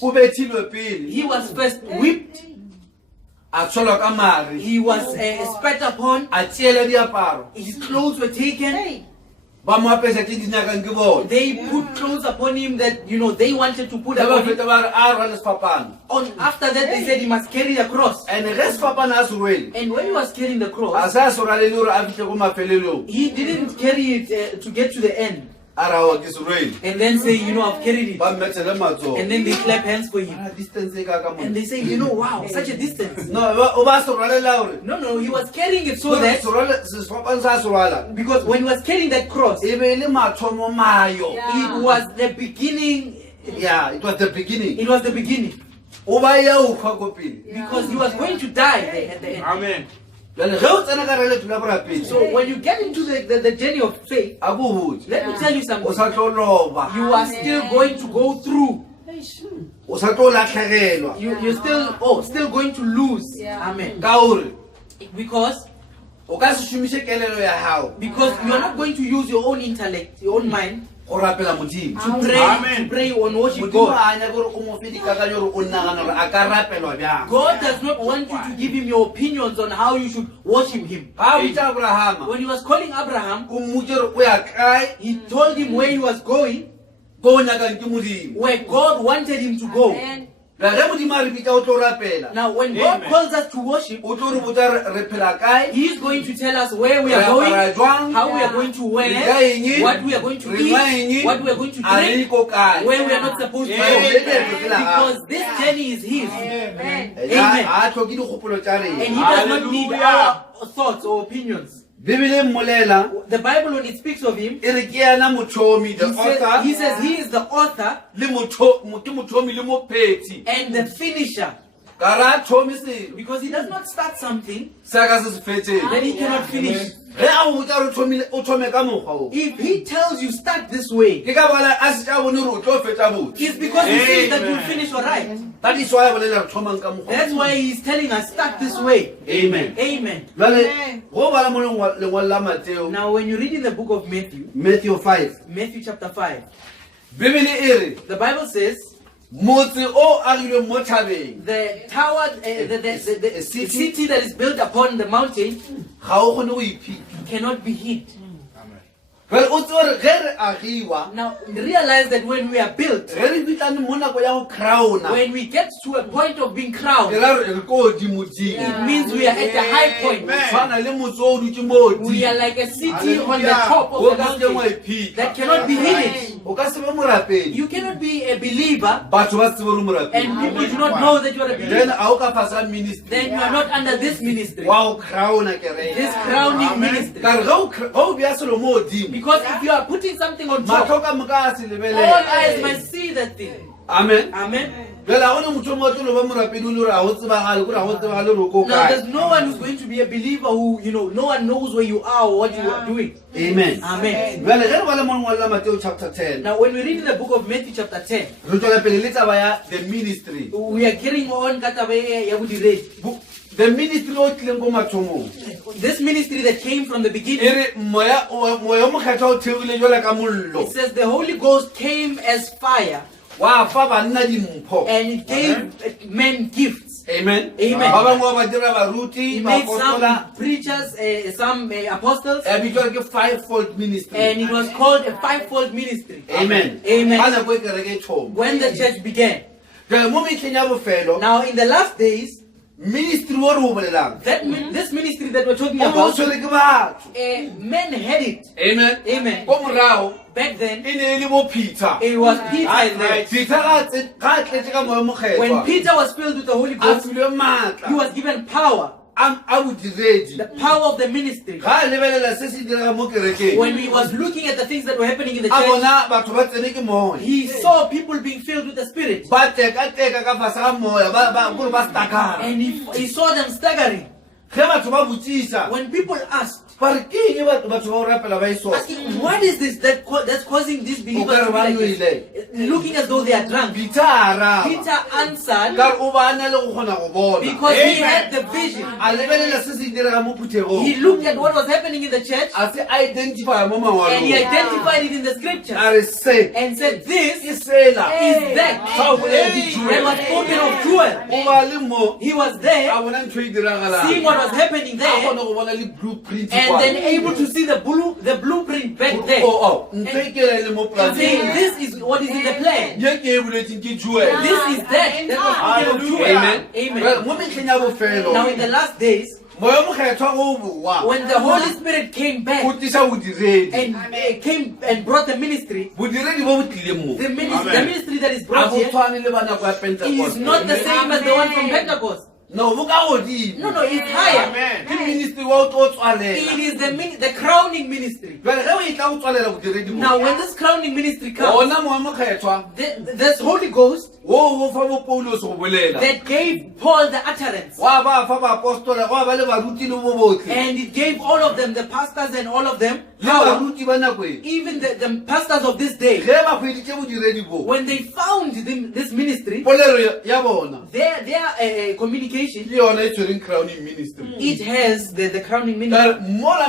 o bethilwe pele He was first whipped, a tsholwa ka mare he was spat upon, a tseela diaparo his clothes were taken. ba mo apesa tse di nyakang ke bone They put clothes upon him that they wanted to put ge ba upon him. feta ba re a rwale sefapano After that, they said he must carry the cross. and ge sefapano a se rwele And when he was carrying the a cross, se a se rwalele gore a fitlhe ko mafelelong he didn't carry it to get to the end a rawa ke se rwele and then say, I've carried it. ba mmethele matsogo And then they clap hands for him. a distance e ka ka And they say, wow, such a distance. no o ba se rwalela gore No, he was carrying it so that, sefapano sa se rwala because when he was carrying that cross, e be le mathomo mayo it was the beginning. yeah it was the beginning It was the beginning. o ba ya o kgwa ko pele Because he was going to die at the end. Amen. jale ge o tsena ka releto la borapedi So when you get into the journey of faith, a bo botse let me tell you o something. sa tlo loba You are still going to go through. o sa tlo latlhegelwa You're still going to lose. Amen. ka gore Because o ka se šomiše kelelo ya gago you are not going to use your own intellect, your own mind go rapela modimo to pray on worship modimo God. a anya gore o mo fe dikakanyo gore o nnagana gore a ka rapelwa bjang God does not want you to give him your opinions on how you should worship him. ga a botsa abrahama When he was calling Abraham, o mmotse gore o ya kae he told him where he was going, ko o nyakang ke modimo where God wanted him to go. la ge modimo a re bitsa o tlo rapela Now, when God calls us to worship, o tlo re botsa re phela kae He is going to tell us where we are Re apara going, jwang? how we are going to wear, Re ja eng? what we are going to Re nwa eat, eng? what we are going to a re drink, ko kae where we are not supposed to Amen. go. Because this journey is His. Amen. Amen. a tlhoke dikgopolo tsa And rena He does not need Hallelujah. our thoughts or opinions. bibele mmolela The Bible, when it speaks of Him, e re ke yana mothomi the author He says He is the author le ke mothomi le mophetsi and the finisher. ka re a thomi selo Because He does not start something se a ka se se fetseng that He cannot finish. ge a go botsa gore o thome ka mokgwa o If He tells you start this way, ke ka bogala a se tsa bone gore o tlo fetsa botse it's because He says that Amen. you'll finish all right. that is why a bolela re thomang ka mokgwa That's why He's telling us start this way. amen Amen. jale go bala mo lengwalo la mateo Now, when you read in the book of Matthew, Matthew 5 Matthew chapter 5, bibele e re the Bible says motse o agilweng mo thabeng the tower, the city that is built upon the mountain ga o kgone go iphita cannot be hid. Well, o tsebe gore ge re agiwa Now realize that when we are built, ge re fitlane mo nako ya go crowna when we get to a point of being crowned, ke ra re re ko godimodimo it means we are at the high point. tshwana le motse o dutse mo We are like a city on the top o of the ka se mo mountain iphitlha that cannot be hidden. o ka se be morapedi You cannot be a believer batho ba se re morapedi and people do not know that you are a then believer. a o ka fasa ministry Then you are not under this ministry, wa go crowna ke re this crowning ministry. ka re ge o bia selo mo godimo Because if you are putting something on top, matlo ka moka a se all lebelele eyes might see that thing. amen Amen. jela ga gone motho mo tlo ba morapedi o le gore a go tsebagale gore a go tsebagale re ko Now, there's kae no one who's going to be a believer who, no one knows where you are or what you are doing. amen Amen. jale ge re bale mo ngwala Mateo chapter 10 Now, when we read in the book of Matthew chapter 10, re tswela pele le taba ya the ministry we are carrying on ka taba e ya bodiredi. the ministry o tlileng ko mathomong This ministry that came from the e beginning, re moya o mokgetha o theogile jwale ka mollo it says the Holy Ghost came as fire wa fa banna dimpho and it gave men gifts. amen Amen. ba bangwe ba dira baruti He ba made apostola some preachers, some apostles, e bitswa ke fivefold ministry and it was called a fivefold ministry. amen Amen. ga nako e kereke e thomo When the church began. jale mo metlheng ya bofelo Now, in the last days, ministry o re o bolelang this ministry that we're talking o bo o about, tshwere ke batho men had it. amen Amen. ko morago Back then, e ne e le bo Peter it was Peter in there. Peter ga a tletse ka moya When mokgethwa Peter was filled with the Holy a Ghost, filwe he maatla was given power, a bodiredi the power of the ministry. ga a lebelela se se direga mo kerekeng When he was looking at the things that were happening in the a church, bona batho ba tsene ke moya he saw people being filled with the Spirit. ba teka ka fase ga moya kore ba stakara And he saw them staggering. ge batho ba botsisa When people asked, ba re ke eng batho ba o rapela ba e so asking, what is this that's causing these believers to be like this? Looking as though they are drunk. Peter a araba Peter answered ka re o ba na le go kgona go bona because he had the vision. a lebelela se se direga mo He phuthegong looked at what was happening in the church a se identify mo and he mangwalong identified it in the scriptures a re se and said, this ke is sela that. Ga o bolela di There was spoken of Joel. o ba le mo He was a there bona ntho e diragalang seeing what was happening a there kgone go bona le blueprint and kwa. then able to see the blueprint back there. ntho e ke le mo And saying, polaseng this is what is in the plan. ye ke e boletseng ke Joel This is that. That was spoken of Joel. amen Amen. Well, mo metlheng ya bofelo Now in the last days, moya mokgethwa go bowa when the Holy Spirit came o back tisa bodiredi and came and brought the ministry, bodiredi bo bo tlileng mo the ministry that is a brought bo here tshwane le ba nako ya is pentecost not the same as the one from Pentecost. no bo ka godimo No, it's higher. ke ministry wa o tlo It tswalela is the crowning ministry. jale ge o e tla go tswalela bodiredi mo Now, when this crowning ministry comes, ona moya mokgethwa this Holy Ghost wo bo fa bo Paulos go bolela that gave Paul the utterance, wa ba fa baapostola go ba le baruti le bo botlhe and it gave all of them, the pastors and all of them, le power, baruti ba nako e even the pastors of this day, ge ba hweditse bodiredi bo when they found this ministry, polelo ya bona their communication, ke yona e tshwereng crowning ministry it has the crowning ministry. mola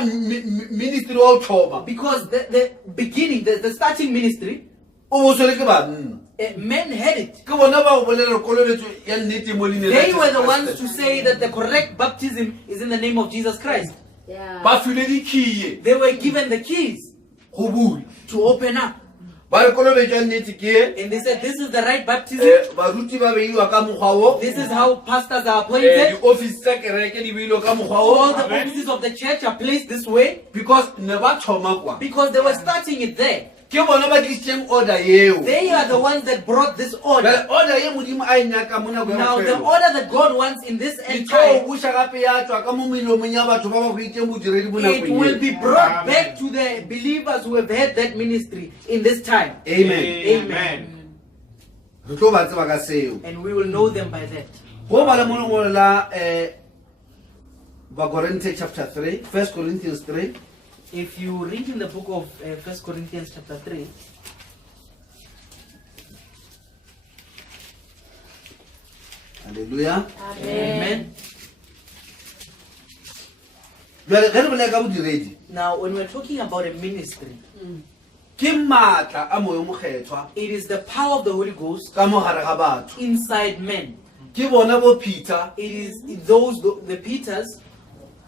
ministry wa o tlhoma Because the beginning, the starting ministry, o bo tshwere ke banna men had it. ke bona ba go bolela kololetso ya nnete mo leineng la They were the Jesu ones Kriste. to say that the correct baptism is in the name of Jesus Christ. ba filwe dikhiye They were given the keys go bula to open up. ba re kololetso ya nnete ke e And they said, this is the right baptism. baruti ba beiwa ka mokgwa o This is how pastors are appointed. di-office tsa kereke di beilwe ka mokgwa All o the offices of the church are placed this way because ne ba thoma kwa because they were starting it there. ke bona ba tlisitseng order eo They are the ones that brought this order. Jale order ye modimo a e nyaka mo nako ya Now, the bofelo order that God wants in this e end tlo time, buša gape ya tswa ka mo melomong ya batho ba ba go itseng bodiredi mo it will nakong be brought back to the believers who have had that ministry in this time. amen Amen. re tlo ba tseba ka seo And we will know them by that. go bala mo lengolo la Bakorinte chapter 3 1 Corinthians 3 If you read in the book of 1 Corinthians chapter 3, haleluya Amen. jale ge re bolela ka bodiredi Now, when we're talking about a ministry, ke maatla a moya mokgethwa it is the power of the Holy Ghost ka mo gare ga batho inside men. ke bona bo Peter It is those, the Peters,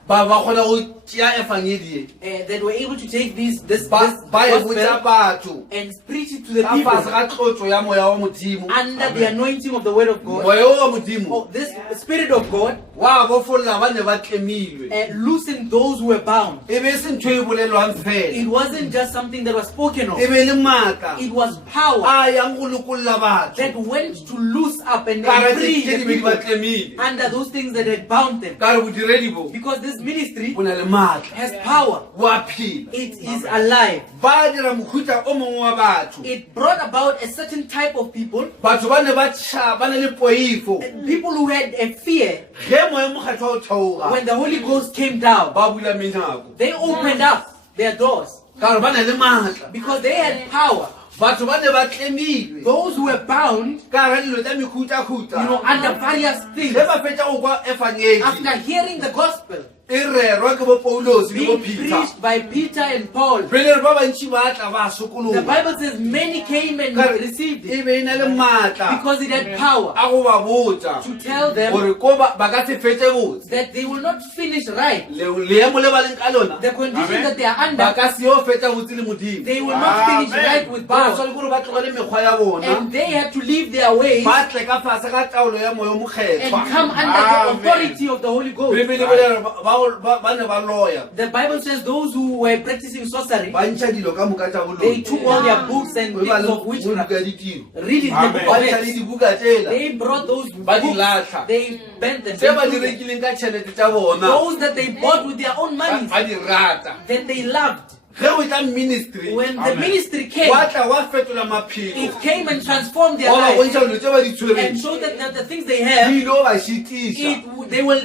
ba kgona go tšea efangedi that were able to take this ba e botsa gospel batho and preach it to the ka fase people ga tlotso ya moya wa modimo under the anointing of the word of God. moya o wa modimo Oh, this Spirit of God wa bofolola ba ne ba tlemilwe loosened those who were bound. e be se ntho e bolelwang fela It wasn't just something that was spoken of. e be le maatla It was power a yang go lokolola batho that went to loose up and ka re free ke the di be di ba people tlemile under those things that had bound them. ka re bodiredi bo Because this ministry bo na le maatla has power. bo a phela It is alive. ba dira mohuta o mongwe wa batho It brought about a certain type of people, batho ba ne ba tšha ba ne le poifo people who had a fear ge moya mokgatlho wa go theoga when the Holy Ghost came down. ba bula menyako They opened up their doors ka re ba na le maatla because they had power. batho ba ne ba tlemilwe Those who were bound, ka re dilo tsa mekhutahuta under various things, ge ba fetša go kwa efangedi after hearing the gospel e rerwa ke bo paulosi le bo being peter preached by Peter and Paul, pele re ba bantši ba tla ba the sokologa Bible says many came and Ka re received e it be e na le maatla because it had power a go ba botsa to tell them gore ko ba ka se fetse botse that they will not finish right. leemo le ba leng ka lona The condition that they are ba under, ka se yo fetsa botse le modimo they will not finish right with ba power. tshwanetse gore ba tlogele mekgwa ya bona And they have to leave their ways ba tle ka fase ga taolo ya moya o and mokgethwa come under the authority of the Holy Ghost. bebele bolele ba ne ba loya The Bible says those who were practicing sorcery, ba ntšha dilo ka moka tša they took all their books and things of witchcraft, boluka ditiro reading the book ba of ntšha le Acts. dibuka tsela They brought those ba di books, latlha they bent them. tse ba di They threw them. rekileng ka tšhelete tša bona Those that they bought with their own money, ba di rata that they loved. ge o tla ministry When the ministry came, wa tla wa fetola maphelo it came and transformed their wa ba lives bontšha dilo tse ba di and tshwereng showed that the things they di have, ile o ba šitiša they will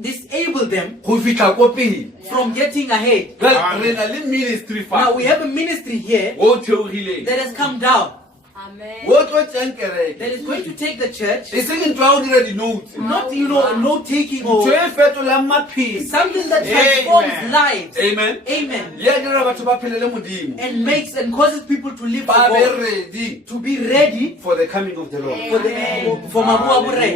disable them go fitlha ko pele from getting ahead. Well, re na le ministry Now fa we have a ministry here o theogileng that has come down, o tlo tšeng kereke that is going to take the church, e seng ntho ya go dira di-notes not note taking ntho or e fetolang maphelo something that transforms lives. amen Amen. le a dira batho ba phelele modimo And makes and causes people to live for ba be God, ready to be ready for the coming of the Lord. for Mabu Abu Rai.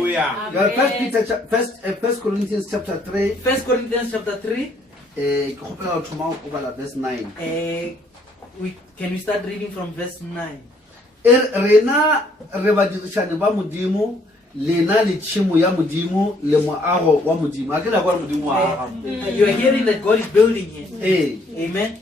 First Corinthians chapter 3 1 Corinthians chapter 3. ke kgopela go thoma go bala verse 9 Can we start reading from verse 9? rena re badirišane ba modimo lena le tšhimo ya modimo le moago wa modimo a ke na kwa modimo wa aga You are hearing that God is building here. ee Amen.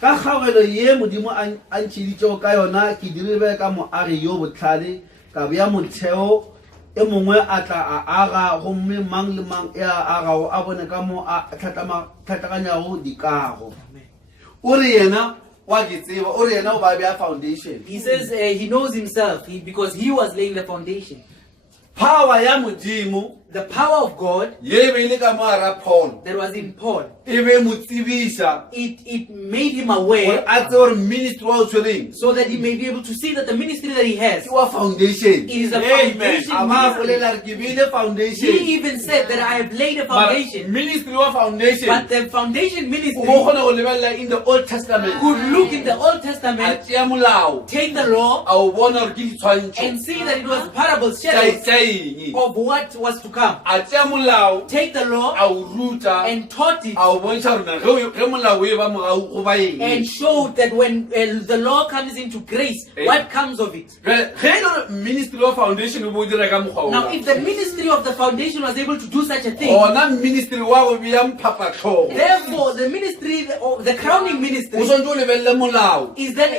ka kgaogelo ye modimo a ntšheditšego ka yona ke direbe ka moagi yo botlhale ka beya motheo e mongwe a tla a aga gomme mang le mang e a agago a bone ka mo a tlhatlaganyago dikago o re yena wa ke tseba o re yena o ba beya foundation He says he knows himself because he was laying the foundation. power ya modimo The power of God ye be ile ka mo ara Paul that was in Paul, e be mo tsebiša it made him gore aware a tse gore ministry wa o tshwereng so that he may be able to see that the ministry that he has, ke wa foundation it is a a foundation ba ministry. bolela re ke beile foundation He even said that I have laid a But foundation, ministry wa foundation but the foundation o ministry bo kgona go lebelela in the Old Testament could look in the Old a Testament, tšea molao take the law, a o bona gore ke ditshwantšho and see that it was parables, shadows tša eng of what was to come. a tšea molao Take the law a o ruta and taught it a o bontšha rona ge molao e ba mogau go ba eng and showed that when the law comes into grace, what comes of it. ge e le gore ministry wa foundation o bo o dira ka mokgwa Now, oa if the ministry of the foundation was able to do such a thing, gona ministry wa go beya mphapatlhogo therefore the ministry, the crowning o ministry, swantse o lebelele molao is then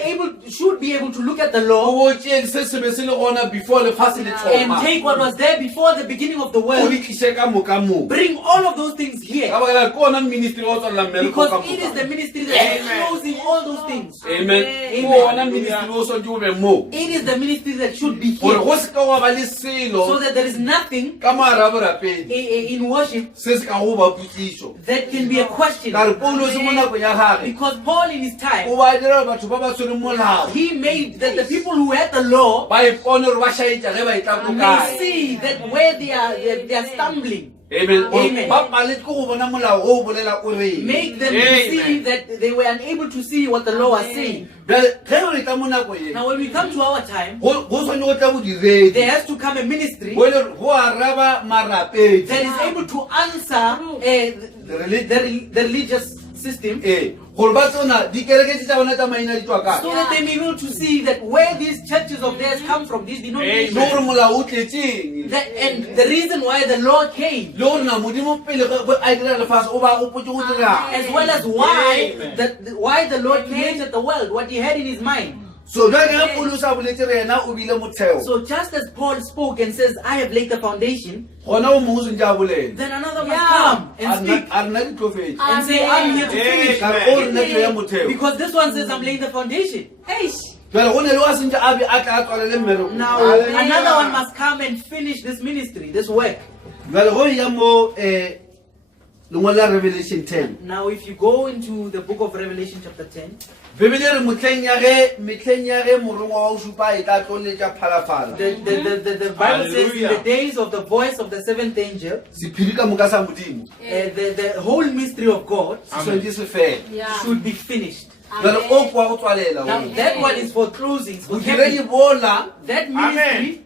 should be able to look at the o law bo tšee se se be se le gona before lefatshe le and thoma take what was there before the beginning of the o world, di tliše ka moka moo bring all of those things ka here, baka la ke ona ministry wa o tswalela mmereko because ka it is the moka ministry that is closing all those things. amen Amen. ke ona ministry o swantse o be moo It is the ministry that should be gore here, go se ka wa ba le so selo that there is nothing ka moara borapedi in worship se se ka go ba potsišo that can be a question. ka re paulo se mo nakong ya gage Because Paul in his o time, ba dira gore batho ba ba tshwereng molao he made that the people who had the law ba ipone gore ba šaetša ge ba e tla ko may kae see that where they are stumbling. Amen. Amen. Ba paletse go bona molao o bolela o reng. Make them Amen. see that they were unable to see what the law was saying. Jwale ge re tla mo nako e Now when we come to our time, go tshwanetse go tla bodiredi there has to come a ministry go araba marapedi that is able to answer the religious system, gore ba tsona dikereke tsa bona tsa maina di tswa kae so that they may be able to see that where these churches of theirs come from, these le denominations, gore molao o tletseng and the reason why the law came, le gore na modimo pele a dira lefase o ba gopotse go dirang as well as why the Lord created the world, what he had in his mind. so jwale ge Paulus a boletse re yena o bile motheo So just as Paul spoke and says, I have laid the foundation, gona o mongwe o sentse a bolela then another must come and speak a rena ditlofetse and say, I'm here to finish. ka re o rena tlo ya motheo Because this one says, I'm laying the foundation. jwale go ne le wa sentse a be a tla a tswalele mmereko Now, another one must come and finish this ministry, this work. jwale go ya mo lengwe la Revelation 10 Now, if you go into the book of Revelation chapter 10, bebele re metlheng ya ge morongwa wa o supa e tla tloletša phalaphala the Bible says, in the days of the voice of the seventh angel, sephiri ka moka sa modimo the whole mystery of God se tshwanetse se fela should be finished. jwale o kwa go tswalela Now, that one is for closing. It's for bodiredi capping. bola That ministry,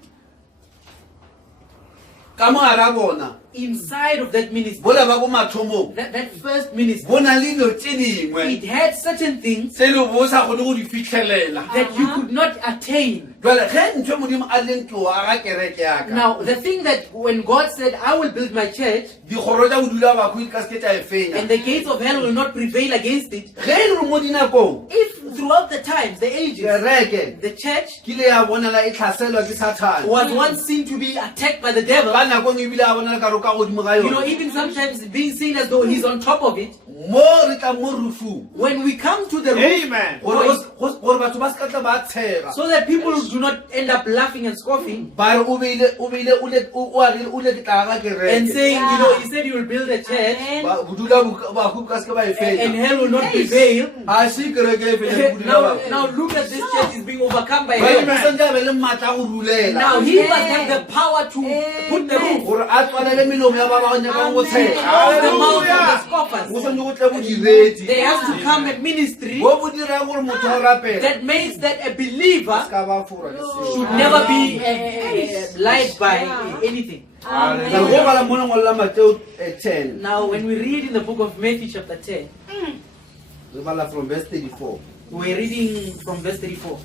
ka mogare a bona inside of that ministry, bola ba ko mathomong that first ministry, bo na le dilo tse dingwe it had certain things tse le bo sa kgone go di fitlhelela that you could not attain. jwale ge ntho modimo a leng tlo a ga kereke yaka Now, the thing that when God said, I will build my church, dikgoro tša bodula bakhwi ka seke tša e and fenya the gates of hell will not prevail against it, ge e le gore mo dinakong if throughout the times, the ages, kereke the church kile ya bonala e tlhaselwa ke sathane was once seen to be attacked by the devil, ka nakong ebile a bonala ka ro ka godimo ga you know, yone even sometimes being seen as though he's on top of it. mo re tla mo rufung When we come to the roof, Amen. gore batho ba se ka tla ba tshega so that people do not end up laughing and scoffing ba re o beile o le ke tla ga and kereke saying, you know, he said he will build a church bodula bakhwi ka seke ba e and fenya hell will not prevail. a se kereke e fenya bodula Now look at this church is being overcome by ba hell. e sentse a be le maatla go rulela Now he must have the power to put the roof gore a tswalele melomo ya ba ba go nyakang go tshega off the mouth of the go scoffers. tshwanetse go tle bodiredi There has to come a ministry bo bo dirang gore motho a rapela that makes that a believer ka ba fora ke seo should never be lied by anything. go bala mo lengwalo la Mateo 10 Now, when we read in the book of Matthew chapter 10, re bala from verse 34 we're reading from verse 34.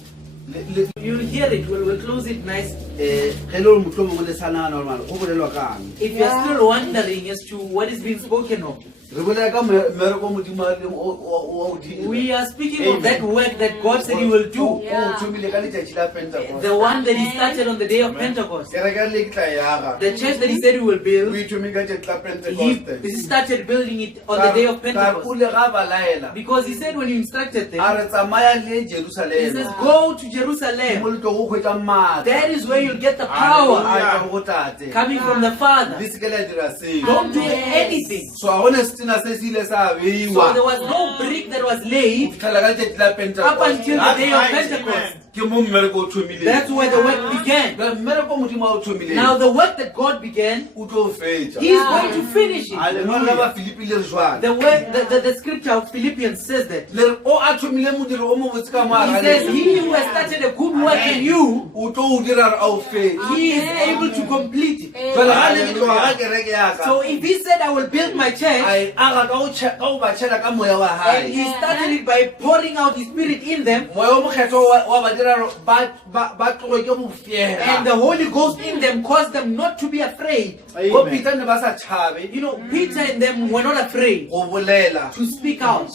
You'll hear it. We'll close it nice. ge le gore motlho mongwe le tshwanagana gore go bolelwa kang If you're still wondering as to what is being spoken of, re bolela ka mmereko modimo a leng o dira we are speaking of that work that God said he will do. o thomile ka letšatši la Pentecost The one that he started on the day of Pentecost. kereke le ke tla yaga The church that he said he will o build, ithomile ka tšatši la Pentecost he started building it on the day of o Pentecost. le ga ba laela Because he said when he instructed a them, re tsamaya le he says, Jerusalema go to mo Jerusalem. le tlo go hwetša maatla That is where you'll get the power a tswa go tate coming from the Father. le seke la dira seo Don't do anything. so a gone setena se se ile sa So beiwa there was no brick that was laid fitlhela ka letšatši la up Pentecost until the day of Pentecost. ke mo mmereko o thomileng That's where the work began. mmereko modimo a o thomileng Now the work that God began, o tlo o fetša He's going to finish a lengwalo la it. bafilipi le re jwang The work, the scripture of Philippians says that. le re o a thomile modiri o mo botse ka mo He says, he who has started a good work in you, o tlo o dira re a o fetše he is able to complete it. jale ga le ke tloga ga kereke yaka So if he said, I will build my church, a e aga ka go ba tšhela ka moya wa and he gae started it by pouring out his spirit in them, moya o mokgetho wa ba dira gore ba tloge ke and bofiega the Holy Ghost in them caused them not to be afraid. ko Peter ne ba sa tšhabe You know, Peter and them were not afraid go bolela to speak out,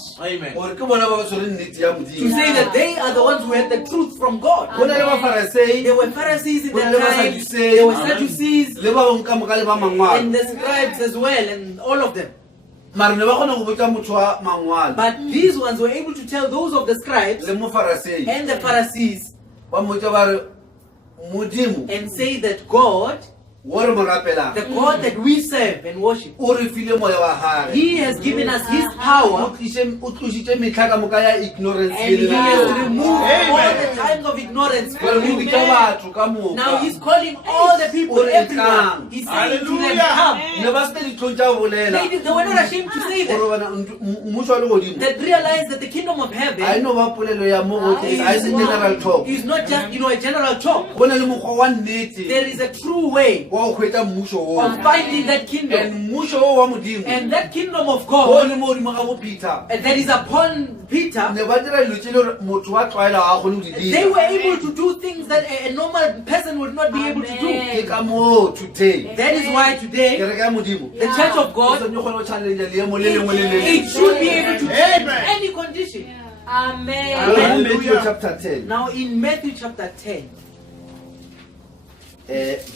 gore ke bona ba ba tshwere nnete ya to modimo say that they are the ones who had the truth from God. go na le bafarisei There were Pharisees in Well, that there were time, Sadducees. there were Sadducees, le ba bangwe ka moka le ba and mangwalo the scribes as well, and all of them. mare ne ba kgona go botsa motho wa mangwalo But these ones were able to tell those of the scribes le mofarisei and the Pharisees ba mmotsa ba re modimo and say that God The God that we serve and worship, He has given us His power, and He has removed all the times of ignorance from you. Now He's calling all the people, everyone. He's saying to them, come. They were not ashamed to say that. That realized that the kingdom of heaven is not just, a general talk. There is a true way of finding that kingdom. And that kingdom of God, that is upon Peter, they were able to do things that a normal person would not be able to do. That is why today, the church of God, it should be able to change any condition. Amen. Matthew chapter 10. Now in Matthew chapter 10,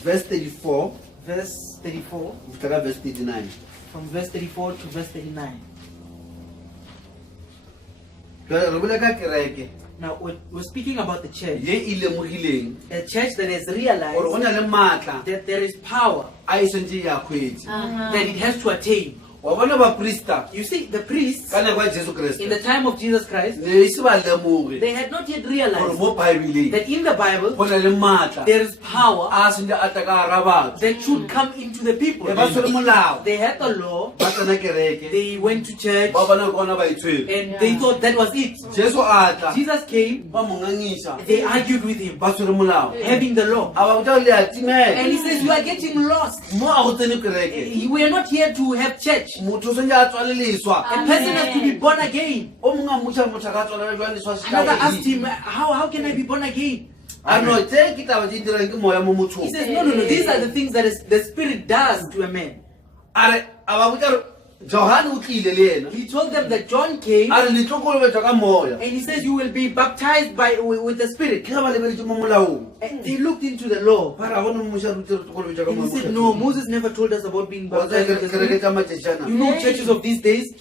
verse 34. verse 34, Verse 39. from verse 34 to verse 39. Now we're speaking about the church. A church that has realized that there is power that it has to attain. You see, the priests in the time of Jesus Christ, they had not yet realized that in the Bible there is power that should come into the people. They had the law, they went to church, and they thought that was it. Jesus came, they argued with him, having the law. And he says, you are getting lost. We are not here to have church. A person has to be born again. Another asked him, how can I be born again? He says, no, these are the things that the Spirit does to a man. He told them that John came, and he says, you will be baptized with the Spirit. And they looked into the law, and he said, no, Moses never told us about being baptized with the Spirit. You know, churches of these days,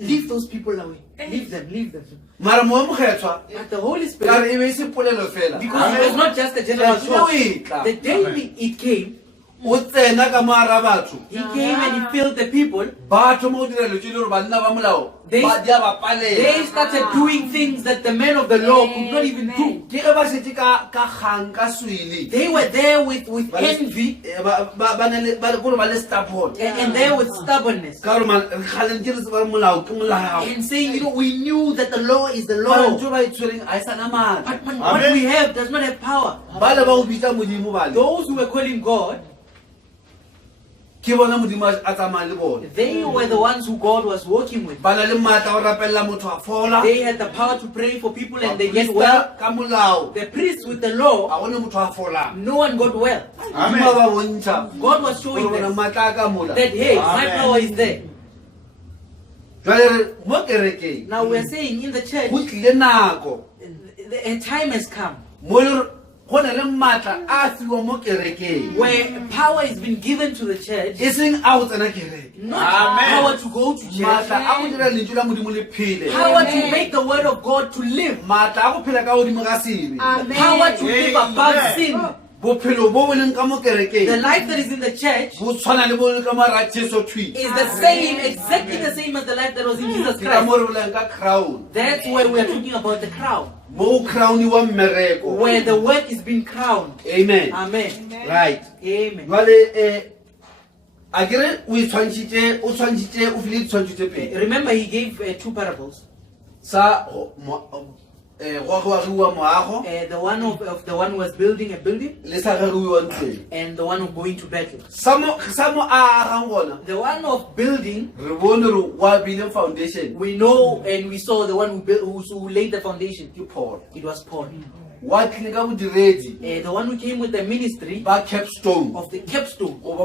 leave those people away. Leave them. But the Holy Spirit, because it was not just a general talk. The day it came, he came and he filled the people. They started doing things that the men of the law could not even do. They were there with envy, and there with stubbornness, and saying, we knew that the law is the law, but what we have does not have power. Those who were calling God, they were the ones who God was working with. They had the power to pray for people and they get well. The priests with the law, no one got well. God was showing them that, hey, my power is there. Now we are saying in the church, a time has come where power has been given to the church, not power to go to church, power to make the word of God to live, power to live above sin. The life that is in the church is the same, exactly the same as the life that was in Jesus Christ. That's why we are talking about the crown, where the work is being crowned. Amen. Amen. Right. Amen. Remember, he gave two parables. The one of the one who was building a building, and the one of going to battle. The one of building, we know and we saw the one who laid the foundation. It was Paul. The one who came with the ministry of the capstone, or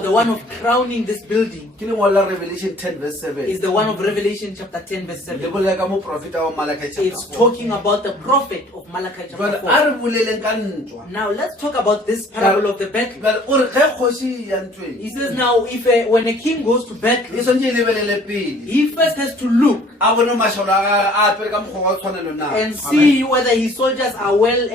the one of crowning this building, Revelation 10 verse 7 is the one of Revelation chapter 10 verse 7. It's talking about the prophet of Malachi chapter 4. Now let's talk about this parable of the battle. He says, now if when a king goes to battle, he first has to look and see see whether his soldiers are well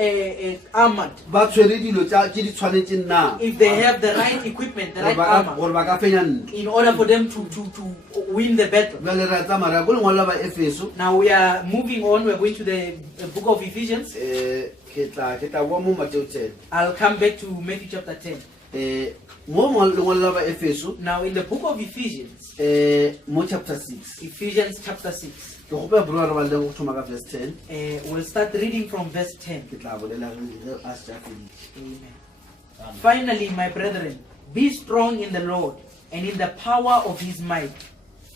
armored, ba tshwere dilo tsa ke di tshwanetseng na if they have the right equipment, the right armor, gore ba ka fenya ntwa. in order for them to win the battle. Jwale re a tsamaya go lengwalo la ba Efeso Now we are moving on. We're going to the book of Ephesians. ke tla bua mo Mateo 10. I'll come back to Matthew chapter 10. Mo lengwalo la ba Efeso Now in the book of Ephesians, mo chapter 6. Ephesians chapter 6, Ke gope bro re ba le go thoma ka verse 10. we'll start reading from verse 10. Ke tla bolela re a se tšafeditše. Amen. Finally, my brethren, be strong in the Lord and in the power of his might.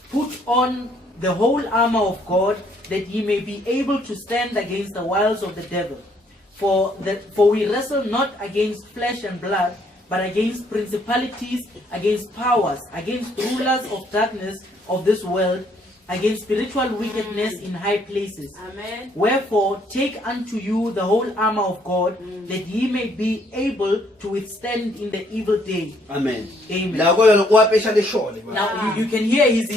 Put on the whole armor of God, that ye may be able to stand against the wiles of the devil. For we wrestle not against flesh and blood, but against principalities, against powers, against rulers of darkness of this world, against spiritual wickedness in high places. Amen. Wherefore, take unto you the whole armor of God, that ye may be able to withstand in the evil day. Amen. Amen. La go yalo o apesha leshole. Now you can hear he's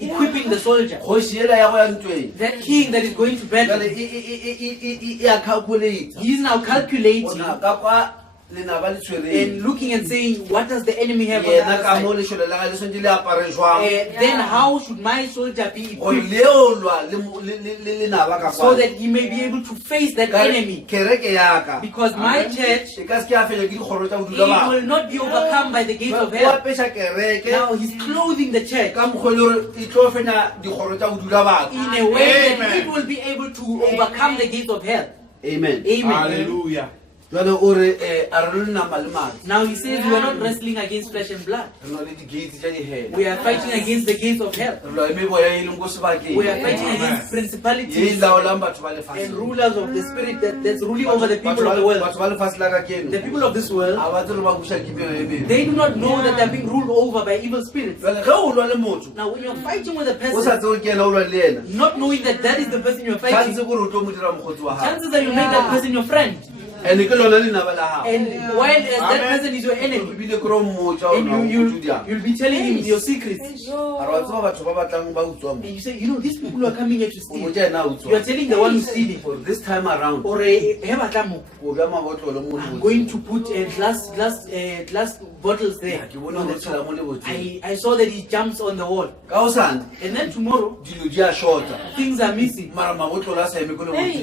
equipping the soldier. Kgoši ela ya go ya ntweng. That king that is going to battle, Jwale e a calculate. he is now calculating Ona ka kwa lena ba le tshwereng. and looking and saying, what does the enemy have on the Yena other ka mo side? leshole la ga le swantse le apare jwang. Then how should my soldier be Go equipped leolwa le lenaba ka so kwa. that he may be able to face that Ka enemy? kereke ya ka. Because my church, E ka se ke a fenya ke dikgoro tsa go it dula ba. will not be overcome by the gates of O hell. apesha kereke Now he's clothing the church ka mokgwa e le gore e tlo fenya dikgoro tsa go dula batho. in a way that Amen. it will be able to overcome the gates of hell. Amen. Amen. Hallelujah. Jwale o re a re le nama le madi. Now he says we are not wrestling against flesh and blood. Re na le di-gate tsa di-hell. We are fighting against the gates of hell. Re lwa le meboya e leng ko sebakeng. We are fighting Amen. against E principalities laolang batho ba and lefatsheng. rulers of the spirit that's ruling over the people of the Batho world. ba lefatshe la ka keno. The people of this world, A ba tsere ba busa ke pego e mebe. they do not know that they're being ruled over by evil spirits. Jwale ge o lwa le motho Now when you're fighting with a o sa person, tseo ke ena o lwa le ena, not knowing that that is the person you're fighting, tshwanetse gore o tlo mo dira mokgotsi wa gago. chances are you make that person your friend. And ke lona lenaba la gago. And while that Amen. person is your enemy, Ebile kry-o mmotsa and ona o you'll utswa. be telling him your secrets. A re wa tseba batho ba batlang ba utswa mo. And you say, you know, these people who are coming here to O steal. botsa ena a You are utswa. telling the one who's stealing, For this time around, or he batla mo, ko bja mabotlolo mo I'm leboteng. going to put glass bottles there. Ke bone gore tshela mo leboteng. I saw that he jumps on the wall. Ka osane And then tomorrow, dilo di a shorta. things are missing. Mara mabotlolo a sa eme ko leboteng.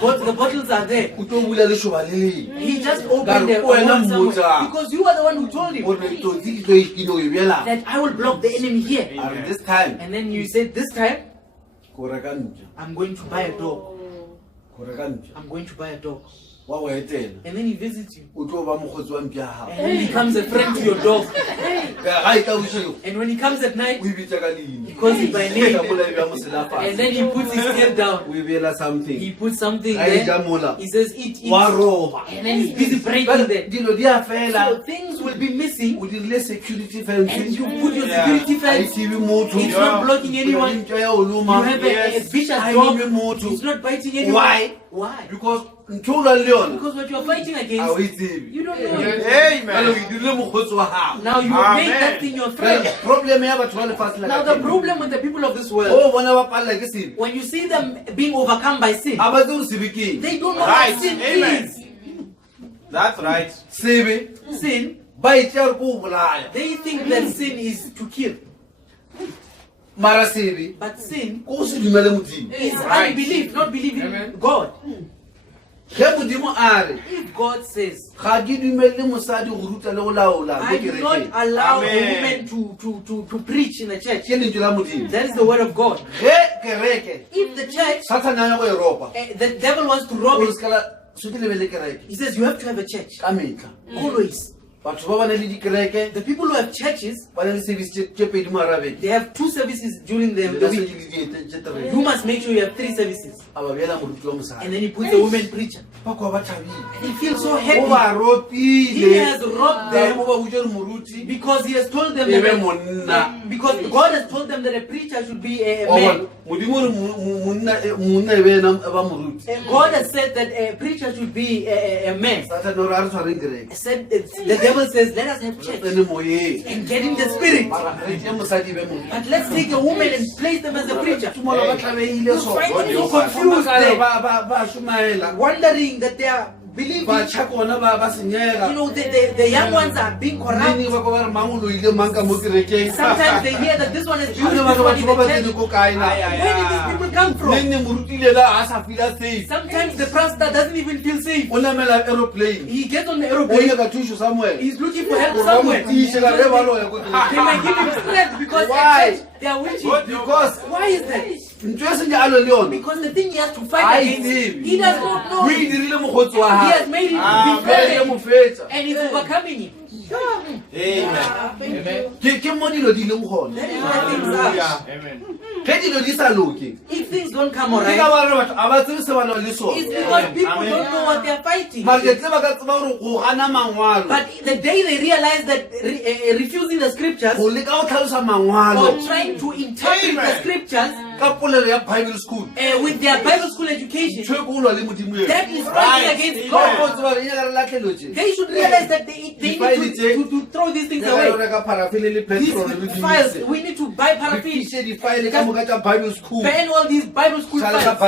But the bottles are there. O tlo bula leshoba le leng. He just opened the Wena hole somewhere. mmotsa. Because you are the one who told him Gore tsotsi e tlo e no e bjela. that I will block the enemy here. A re this time And then you said, this time, ko reka ntja. I'm going to buy a dog. Ko reka ntja. I'm going to buy a dog. Wa go etela. And then he visits you. O tlo ba mokgotsi wa mpja ha. And then he becomes a friend to your dog. Ga e tla bušego. And when he comes at night, O e bitsa ka leina. he calls you by Ka name. mola e bja mosela fatshe. And then he puts his tail down. O e beela He something. puts something Ga e ja there. mola. He says, eat, eat. Wa roba. And then he's busy breaking Jwale there. dilo di a So fela. things will be missing. O dirile security And fence. you put your Yeah. security Ha e fence. thibe motho. It's not blocking anyone. Ntja ya o You loma. have a vicious Ha e dog. lome motho. It's not biting anyone. Why? Why? Because ntho o lwang le yona Because what you're fighting a o against, e tsebe. you don't know it. Jwale o Amen. e dirile mokgotsi wa gago. Now you Amen. make that thing your friend. Jwale problem ya batho ba lefatshe la Now ka the keno. problem with the people of this world, O bona ba palela ke sebe. when you see them being overcome by sin, A ba tse gore sebe ke eng. they don't know Right. what sin Amen. is. That's right. Sebe Sin, ba e tšea gore ke o bolaya. they think that sin is to kill. Mara sebe But sin ke go se dumele modimo. is Right. unbelief, not believing Amen. God. Ge modimo a re If God says, ga ke dumelle mosadi go ruta le go laola I mo do not kerekeng, allow a Amen. woman to preach in the church, ke lentswe la modimo. that is the word of God. Ge kereke If the church, satana ya go e ropa the devil wants to rob o it, se kala se ke lebele kereke he says you have to have a church. ka metla. Always. Batho ba ba ne le dikereke The people who have churches, ba na le service tše pedi mo arabeng. they have 2 services during the Le week. se di diete tše three. You must make sure you have 3 services. A ba bjela moruti wa And mosadi. then he puts a woman preacher. Ba kwa ba thabile. He feels so O happy. ba ropile. He has robbed them O ba botse re moruti because he has told them e be that monna. because God has told them that a preacher should be a Wa man. bona, modimo re monna e be ena ba moruti. God has said that a preacher should be a man. Satana o re a re tshwareng kereke. Said the devil Bible says, let us have church and get in the spirit. But let's take a woman and place them as a preacher. You find them so confused there, wondering that they are believing. You know, the young ones are being corrupt. Sometimes they hear that this one is doing this one in the church. Where did these people come from? Sometimes the pastor doesn't even feel safe. He gets on the aeroplane. He's looking for help somewhere. They might give him strength because at church they are witching. Because why is that? Because the thing he has to fight against, he does not know. He has made it before him, and he's overcoming it. Amen. That is where things are. If things don't come alright, it's because people don't know what they are fighting. But the day they realize that refusing the scriptures or trying to interpret the scriptures with their Bible school education, that is fighting against God. They should realize that they need to throw these things away. These files, we need to buy paraffin, ban all these Bible school files, and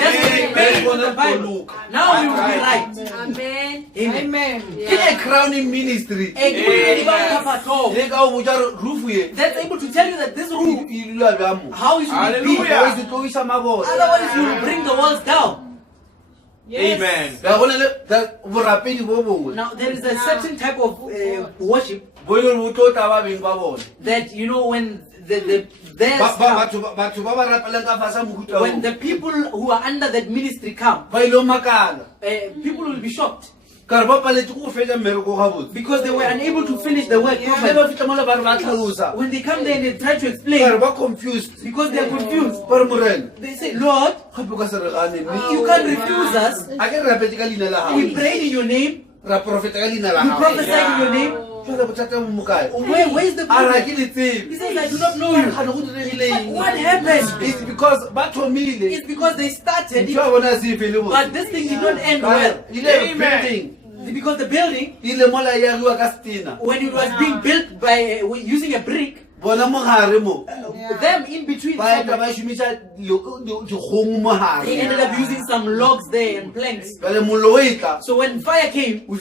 just ban on the Bible. Now we will be right. Amen. Amen. In a crowning ministry, That's able to tell you that this room, how it should be. Otherwise, you will bring the walls down. Amen. Now, there is a certain type of worship that, you know, when the people who are under that ministry come, people will be shocked. Because they were unable to finish the work properly. When they come there and they try to explain, because they are confused. They say, Lord, you can't refuse us. We prayed in your name. We prophesied in your name. Where is the problem? He says, I do not know you. What happened? It's because they started it, but this thing did not end well. Amen. Because the building, when it was being built by using a brick, them in between, they ended up using some logs there and planks. So when fire came, it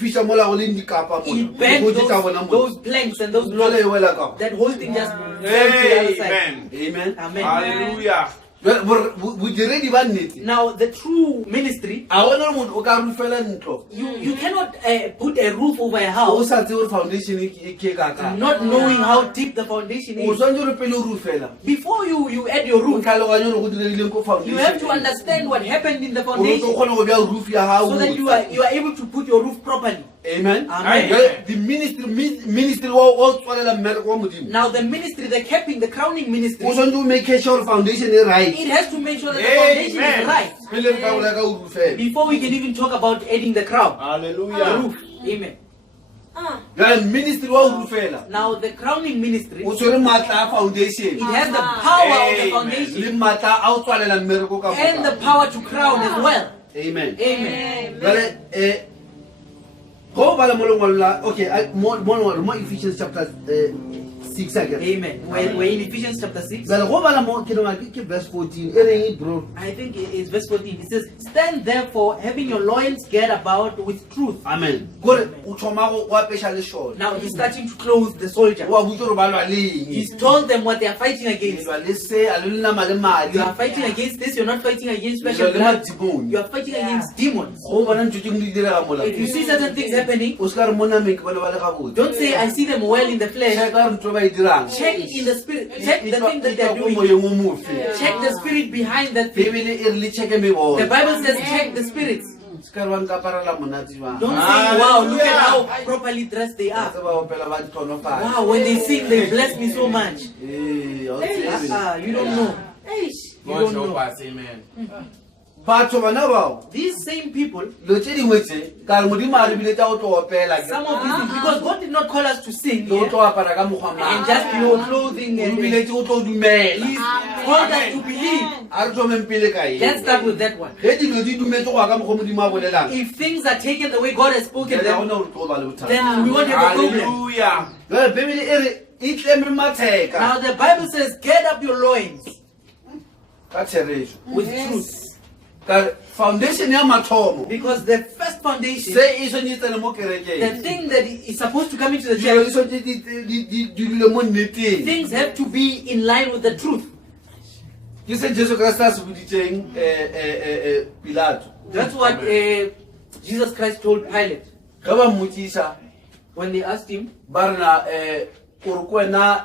burned those planks and those logs. That whole thing just fell to the other side. Amen. Amen. Hallelujah. Now the true ministry, you cannot put a roof over a house not knowing how deep the foundation is. Before you add your roof, you have to understand what happened in the foundation so that you are able to put your roof properly. Amen. Amen. The ministry Now the ministry, the capping, the crowning ministry, make sure foundation is right. it has to make sure that the foundation is right before we can even talk about adding the crown. Hallelujah. The roof. Amen. Ministry Now the crowning ministry, foundation. it has the power of the foundation and the power to crown as well. Amen. Amen. Okay, more Ephesians chapter 6 again. Amen. We're in Ephesians chapter 6. Verse 14. I think it's verse 14. It says, stand therefore, having your loins girt about with truth. Amen. Now he's starting to clothe the soldier. He's told them what they are fighting against. You are fighting against this, you're not fighting against special blood. You are fighting against demons. If you see certain things happening, don't say, I see them well in the flesh. Check in the spirit. Check the thing that they're doing. Check the spirit behind that thing. The Bible says check the spirits. Don't say, wow, look at how properly dressed they are. Wow, when they sing, they bless me so much. You don't know. You don't know. Amen. batho bana bao These same people, lo tse dingwe tse ka re modimo a re bile tsa go tlo opela some of these things, because God did not call us to sing le go here, tlo apara ka mokgwa and mang just clothing o and biletse go tlo dumela He's called us to believe. a re thomeng pele ka Let's eng start with that one. ge dilo di dumetse go ya ka mokgwa modimo a bolelang If things are taken the way God has spoken ga them, gona gore tlo ba le bothata then we won't have a problem. Hallelujah. jale bebele e re e tleme matheka Now the Bible says, "Get up your loins ka therešo with truth," ka re foundation ya mathomo because the first foundation, se e tshwanetse tsene mo the kerekeng thing that is supposed to come into the dilo di church, tshwanetse di dule mo nneteng things have to be in line with the truth. ke se jesu kriste a se boditseng pilato That's what Jesus Christ told Pilate ge ba mmotsisa when they asked him, ba rena ore ko wena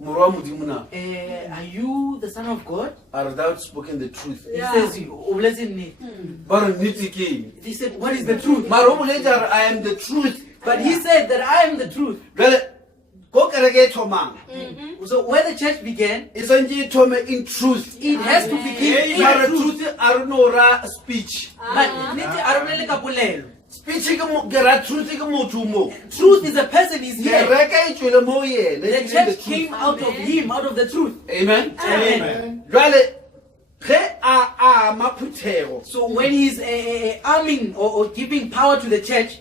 morwa wa modimo na "Are you the Son of God?" a re thou spoken the truth He says, "Oh, blessed name." ba re nnete ke eng He said, "What is the truth?" mara o boletse a re I am the truth But he said that I am the truth. jale ko kereke e thomang So where the church began, e santse e thome in truth it has to begin mara in truth. truth a re no ra speech But nnete a re le ka polelo. speech ke ra truth ke motho mo Truth is a person is here. kereke e tswele mo yene The e leng church the truth. came out of him, out of the truth. amen Amen. jale ge a ama phuthego So when he's arming or giving power to the church,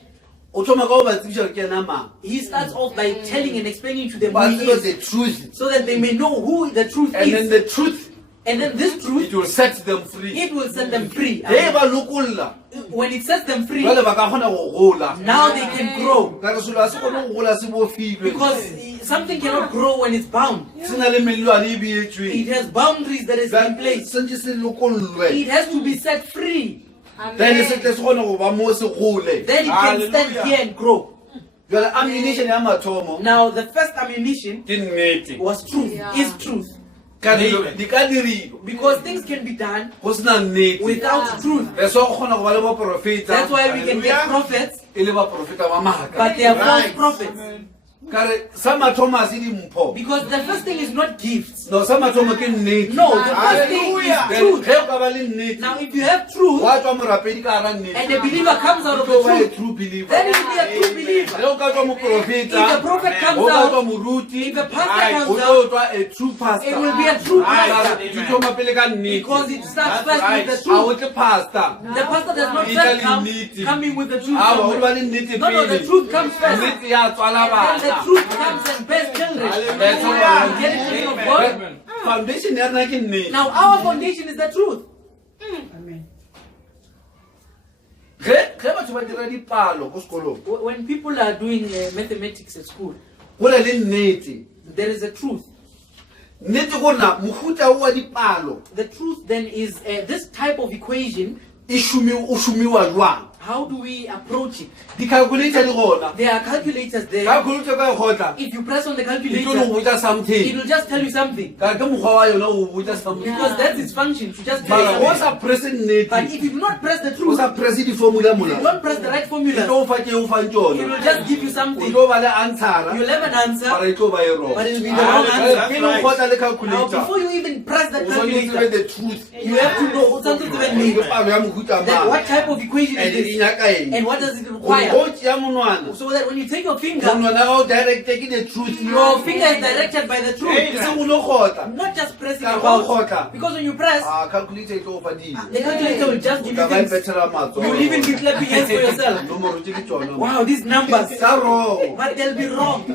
o thoma ka go ba tsebiša gore ke ena mang he starts off by telling and explaining to them ba who he tsebe is, the truth so that they may know who the truth and then is. the truth And then this it truth, will set them free it will set them free. ge ba lokolla When it sets them free, jale ba ka kgona go gola now they can grow. ka re selo a se kgone go gola se bofilwe Because something cannot grow when it's bound. se na le melelwane e It beetsweng has boundaries that is in place. sentse se lokollwe It has to be set free. then se tle se kgone go ba mo se gole Then it can stand Hallelujah. here and grow. jale ammunition ya mathomo Now the first ammunition ke nnete was truth, is truth. ka dilo di ka diriwa Because things can be done go sena nnete without truth. re so go kgona go ba le baprofeta That's why we can get Hallelujah. prophets, e le baprofeta ba maaka but they are false Right. prophets. ka re sa mathomo a se dimpho Because the first thing is not gifts. no sa mathomo ke nnete No, the first thing Hallelujah. is Then truth. ge o ka ba le nnete Now if you have truth, wa tswa morapedi ka gara and nnete the believer comes out of o ba the a truth, true believer then it will be a true believer. ge o ka tswa If the moprofeta prophet comes o ka tswa out, moruti if the pastor Right. o comes tlo out, tswa a true pastor it will be a true Right. pastor. di thoma pele ka nnete Because it starts That's first right. with the a o truth. tle pastor The pastor does not It first is come nnete. coming with the truth. a o ba somewhere. le nnete No, no, the pele truth comes first. nnete ya tswala And the bana truth comes and bears children. Hallelujah. You get it, children of God? foundation ya rena ke nnete Now our foundation is the truth. ge batho ba dira dipalo ko sekolong When people are doing mathematics at school, go na le nnete there is a truth. nnete gorena mohuta o wa dipalo The truth then is this type of equation. o šomiwa jwang How do we approach it? di-calculator di gona There are calculators there. calculator ka e gotla If you press on the e tlo go calculator, botsa it something will just tell you something. ka re ke mokgwa wa yona o botsa something Because that's its function, to just tell mara you o something. sa presse But nnete if you do not press the o truth, sa presse di-formula if you mola don't press the right e formula, tlo o fa ke o fang it will tsone just give you o something. tlo ba le answera You'll have an answer, mara e tlo ba e wrong but it will be the wrong Hallelujah. answer. pele o gotla le Now, calculator before you even press that o tshwanetse o tsebe calculator, the truth you have to know something to that mean. ke palo ya mohuta That what mang type of equation and is e this, nyaka eng and what does it o require? tšea monwana So that when you take your finger, monwana ga o directe ke the truth your finger is directed by the ke truth, se o lo gotla not just pressing Ka go about. gotla. Because when you press, calculator e tlo o fa dilo the calculator will just o give ka you ba things. ipetela matsogo You'll even be clapping hands for yourself. nomoro tse ke tsona Wow, these numbers, ka wrong but they'll be wrong.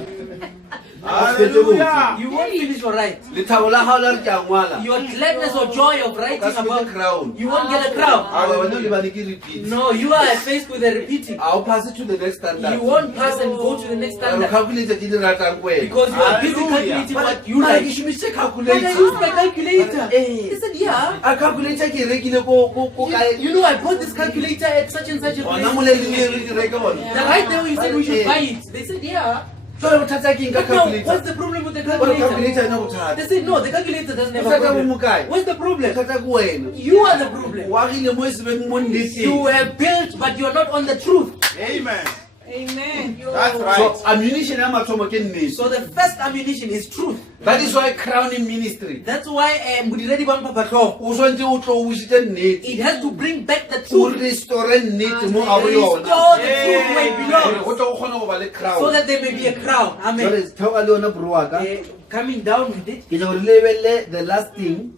Hallelujah. You won't finish all right. lethabo la gago la re ke a ngwala Your gladness or joy of writing ka se about, crown you won't get a crown. a wena o lebane ke repeat No, you are faced with a repeating. a o pass to the next standard You won't pass and go to the next Ka re standard calculator ke di ratang ko wena because you are busy Hallelujah. calculating what you mara ke like. šomisitse But I calculator used my calculator. Eh. He said, yeah. a calculator ke e rekile ko kae You know, I bought this calculator at such and such a gona place. moleleng e re di reka The ona right there you said we should buy it. They said, yeah. jale bothata ke eng ka But now, what's calculator the problem with the ore calculator? calculator ena bothata They said, no, the calculator doesn't have a bothata bo problem. mokae What's the problem? bothata ke wena You are the problem. o agile mo e sebeng mo You nneteng were built, but you're not on the truth. Amen. Amen. That's right. So ammunition ya mathomo ke nnete. So the first ammunition is truth. That is why crowning ministry. That's why Mudiredi Bampapato, O swantse o tlo o busitse nnete. it has to bring back the O truth. restore nnete mo a bo Restore yona. the truth where it Gore belongs. go tlo go kgona go ba le So crown. that there may be a crown. Amen. Jwale theoga le yona bro wa ka Coming down with it, ke tlo re lebelle the last thing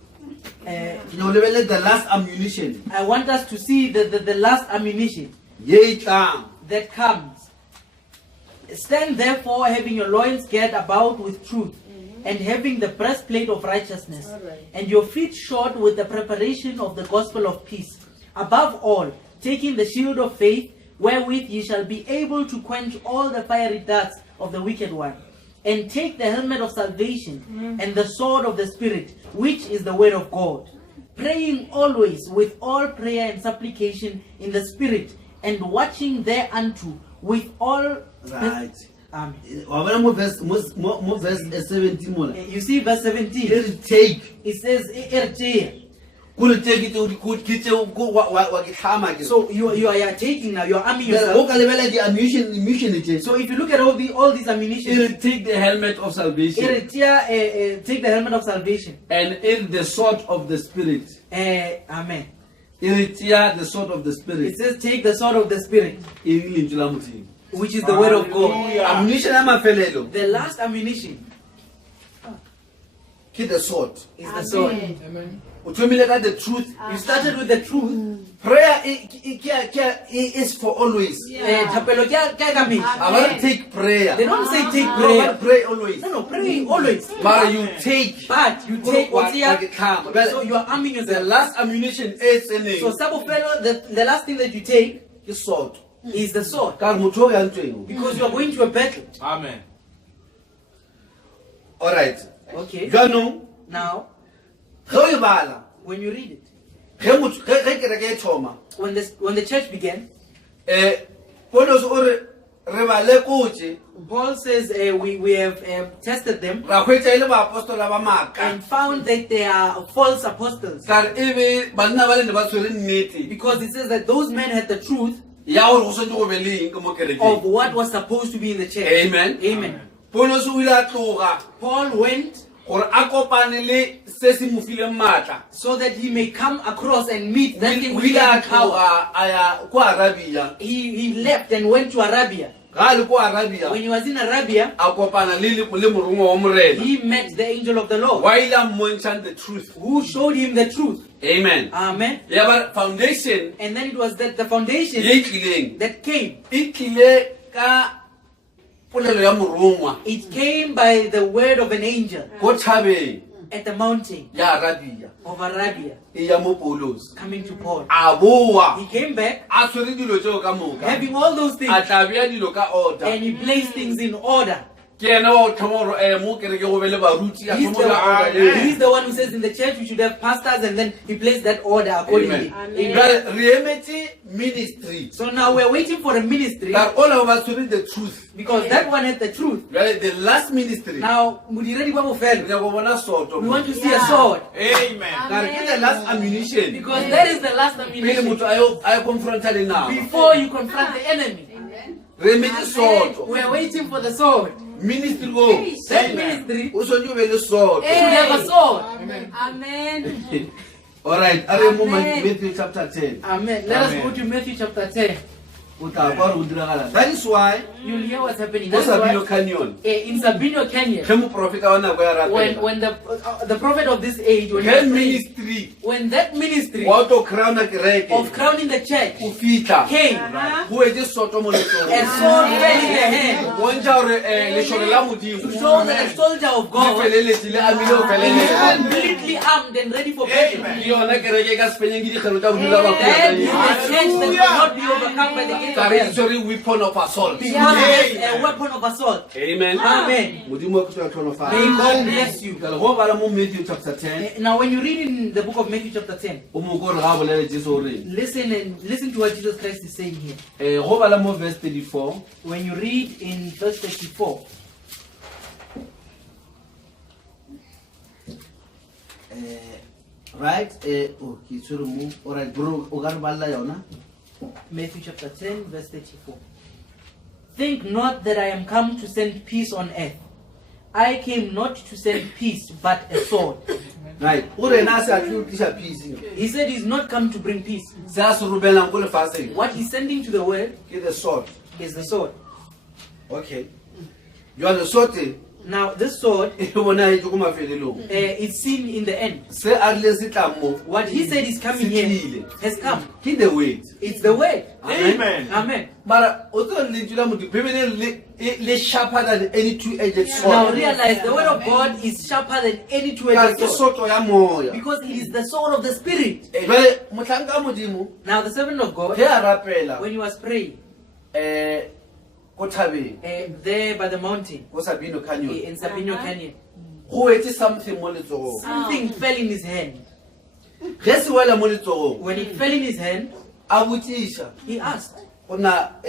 uh, ke tlo lebelle the last ammunition I want us to see the last ammunition Ye tlang. that comes. Stand therefore, having your loins girt about with truth, and having the breastplate of righteousness, and your feet shod with the preparation of the gospel of peace. Above all, taking the shield of faith, wherewith ye shall be able to quench all the fiery darts of the wicked one. And take the helmet of salvation and the sword of the Spirit, which is the word of God. Praying always with all prayer and supplication in the Spirit, and watching thereunto with all. right Amen. wa bona mo verse 17 mola You see verse 17. it take It says, "Ertea." Ko le take ke tse wa ke tlhama ke. So you are taking now, you are arming go yourself. ka lebella di ammunition tse So if you look at all these ammunition, It take the helmet of salvation Ertea, take the helmet of salvation. and in the sword of the spirit. Amen. It the sword of the It spirit. says, take the sword of the Spirit, In lentswe la Modimo. which is the word of God. Hallelujah. Ammunition ya mafelelo The last ammunition ke the sword. is the sword. O thomile ka the truth. You started with the truth. Prayer is for always. Thapelo ke a ka mehla. I want to take prayer. They don't say take No, prayer. but pray always. No, praying always. But you take. But you take Wa- wa ke what's tlhama. here. So you are arming The yourself. last ammunition is So tseneng Sabo fellow, the last thing that you take ke sword. is the sword. Ka re motho o ya ntweng. Because you are going to a battle. Amen. All right. Okay. Jaanong Now, ge o e bala, when you read it, ge kereke e thoma, when the church began, Paulus o re re ba lekotse Paul says we have tested them ra hwetša e le baapostola ba maaka. and found that they are false apostles. Ka re e be banna ba le ne ba tshwere nnete Because it says that those men had the truth ya gore go swantse go be le eng ka mo of kerekeng. what was supposed to be in the church. Amen. Amen. Paulus o ile a tloga Paul went gore a kopane le se se mo fileng maatla. so that he may come across and meet that thing O which ile gave a him power. tloga a ya ko Arabia. He left and went to Arabia. Ga a le ko Arabia When he was in Arabia, a kopana le morongwa wa morena he met the angel of the Lord wa ile a mmontšhang the truth. who showed him the truth. Amen. Amen. Ya ba foundation And then it was that the foundation ye tlileng that came. e tlile ka polelo ya morongwa It came by the word of an angel ko thabeng at the mountain ya Arabia of Arabia e ya mo Paulos. coming to Paul. A boa He came back a tshwere dilo tseo ka moka having all those things a tla beya dilo ka order. and he placed things in order. Ke ena wa o thoma gore mo kereke go be le baruti a He's thoma ka order the, eo. he's the one who says in the church we should have pastors, and then he placed that order accordingly. Amen. Amen. Jwale re emetse ministry So now we're waiting for a ministry ka re ola ba tshwere the truth. because that one had the truth. Jwale the last ministry Now, Mudiredi ba re bofelo, ya go bona soto we want to see a sword Amen. ka re ke the last ammunition because that is the last pele ammunition motho a ye confronta le nama before you confront the enemy. re emetse soto We are waiting for the sword. ministry go That ministry o tshwanetse o be le soto. should have a sword. Amen. Alright, a re mo Amen. Matthew chapter 10 Amen. Let us Amen. go to Matthew chapter 10. o tla kwa re go diragala. That is why You'll hear what's happening. go That's Sabino why Canyon in Sabino Canyon, ge moprofeta wa nako ya rapela when the prophet of this age, when, he ge was praying, ministry when that ministry wa o tlo crowna kereke of crowning the church o fitlha came, go etse soto mo a letsogong sword fell in the hand bontšha gore lešole la to modimo show that a soldier of le God feleletse le amile go is felelela completely armed and ready for battle. ke yona kereke ka sepenyeng ke dikgelo tsa bodula That is bakoa the church that will not be overcome by the gates ka of re hell. e tshwere weapon of assault. Because it is a weapon of assault. Amen. Amen. modimo wa kristo a tlhonofala. May God bless you. Jwale go bala mo Matthew chapter 10 Now, when you read in the book of Matthew chapter 10, o mo ko re ga a bolele jesu o reng listen to what Jesus Christ is saying here. go bala mo verse 34 When you read in verse 34, right oh ke tshwere mo alright bro o ka re balla yona Matthew chapter 10, verse 34. Think not that I am come to send peace on earth. I came not to send peace, but a sword. Right. Ure na se atlu tlisha peace. He said he's not come to bring peace. Se a se rubelang ko lefatsheng What he's sending to the world ke the sword. is the sword. Okay. Jwale sword e Now, this sword bona e tlo ko mafelelong. is seen in the end. Se a rile se tla mo. What he said is coming here has come. Ke the word. It's the word. Amen. Amen. Mara o tlo lentswe la motho Bibele le sharper than any two-edged Now sword. realize the word of God is sharper than any Ka two-edged ke sword. soto ya moya. Because it is the sword of the spirit. Jwale mohlanka a modimo Now the servant of God, ge a rapela when he was praying ko thabeng there by the mountain ko Sabino Canyon in Sabino Canyon, go etse something mo letsogong. something fell in his hand. Ge se wela mo letsogong When it fell in his hand, a botsisha he asked, gona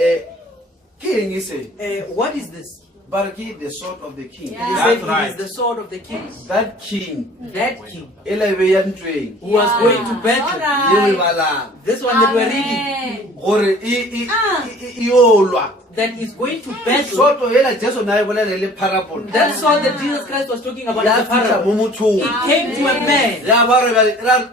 ke eng e se what is this? ba re ke the sword of the king. He That's said, right. it is the sword of the king. That king That king e la be ya ntweng who was going to battle. ye we balang This one that we're reading, gore e olwa. that is going to battle. Soto ela Jesu na e bolela le parable. That sword that Jesus Christ was talking about in Ya the fihla parable. mo mothong. It came to a man. Ya ba re ra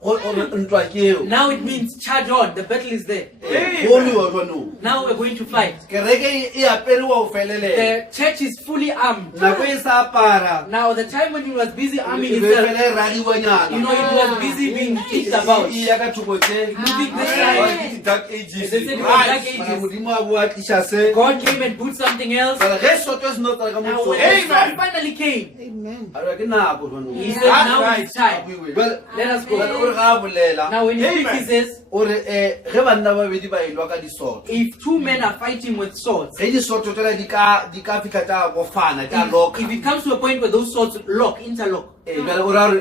ntwa ke eo. Now it means charge on. The battle is there. Bolu wa jwanong. Now we're going to fight. Kereke e apere wa o felelela. The church is fully armed. Nako e sa apara. Now the time when he was busy arming E be himself, fele ragiwanyana. you know, it was busy being kicked about. E ya ka thoko tse. Moving this side. Dark They ages. said it was Right. dark Mara ages. modimo a boa tlisha se. God came and put something else. Mara ge soto se no tsala ka Now motho. when the Amen. sword finally came, A re ke nako he jwanong. said, That's now right. it's time. Well, Let us o go. re ga bolela. Now when he Amen. speaks, he says, O re ge banna ba bedi ba ilwa ka disoto. if two men are fighting with swords, Ge disoto tsela di ka fihla tsa bofana tsa loka. if it comes to a point where those swords interlock, Jwale o ra re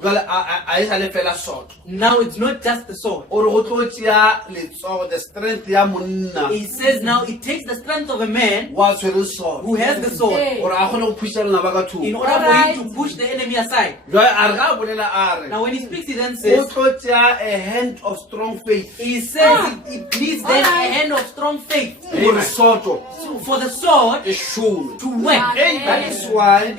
jwale a e sa le fela soto. now it's not just the sword. O re go tlo tšea letsogo the strength ya monna He says now it takes the strength of a man wa tshwere soto. who has the sword Gore a kgone go phusha lena ba ka in thoko. order for him to push the enemy aside. Jwale a re ga a bolela a re Now when he speaks, he then o says, tlo tšea a hand of strong faith he says it needs then a hand of strong faith gore soto for the sword e šome. to work. That is why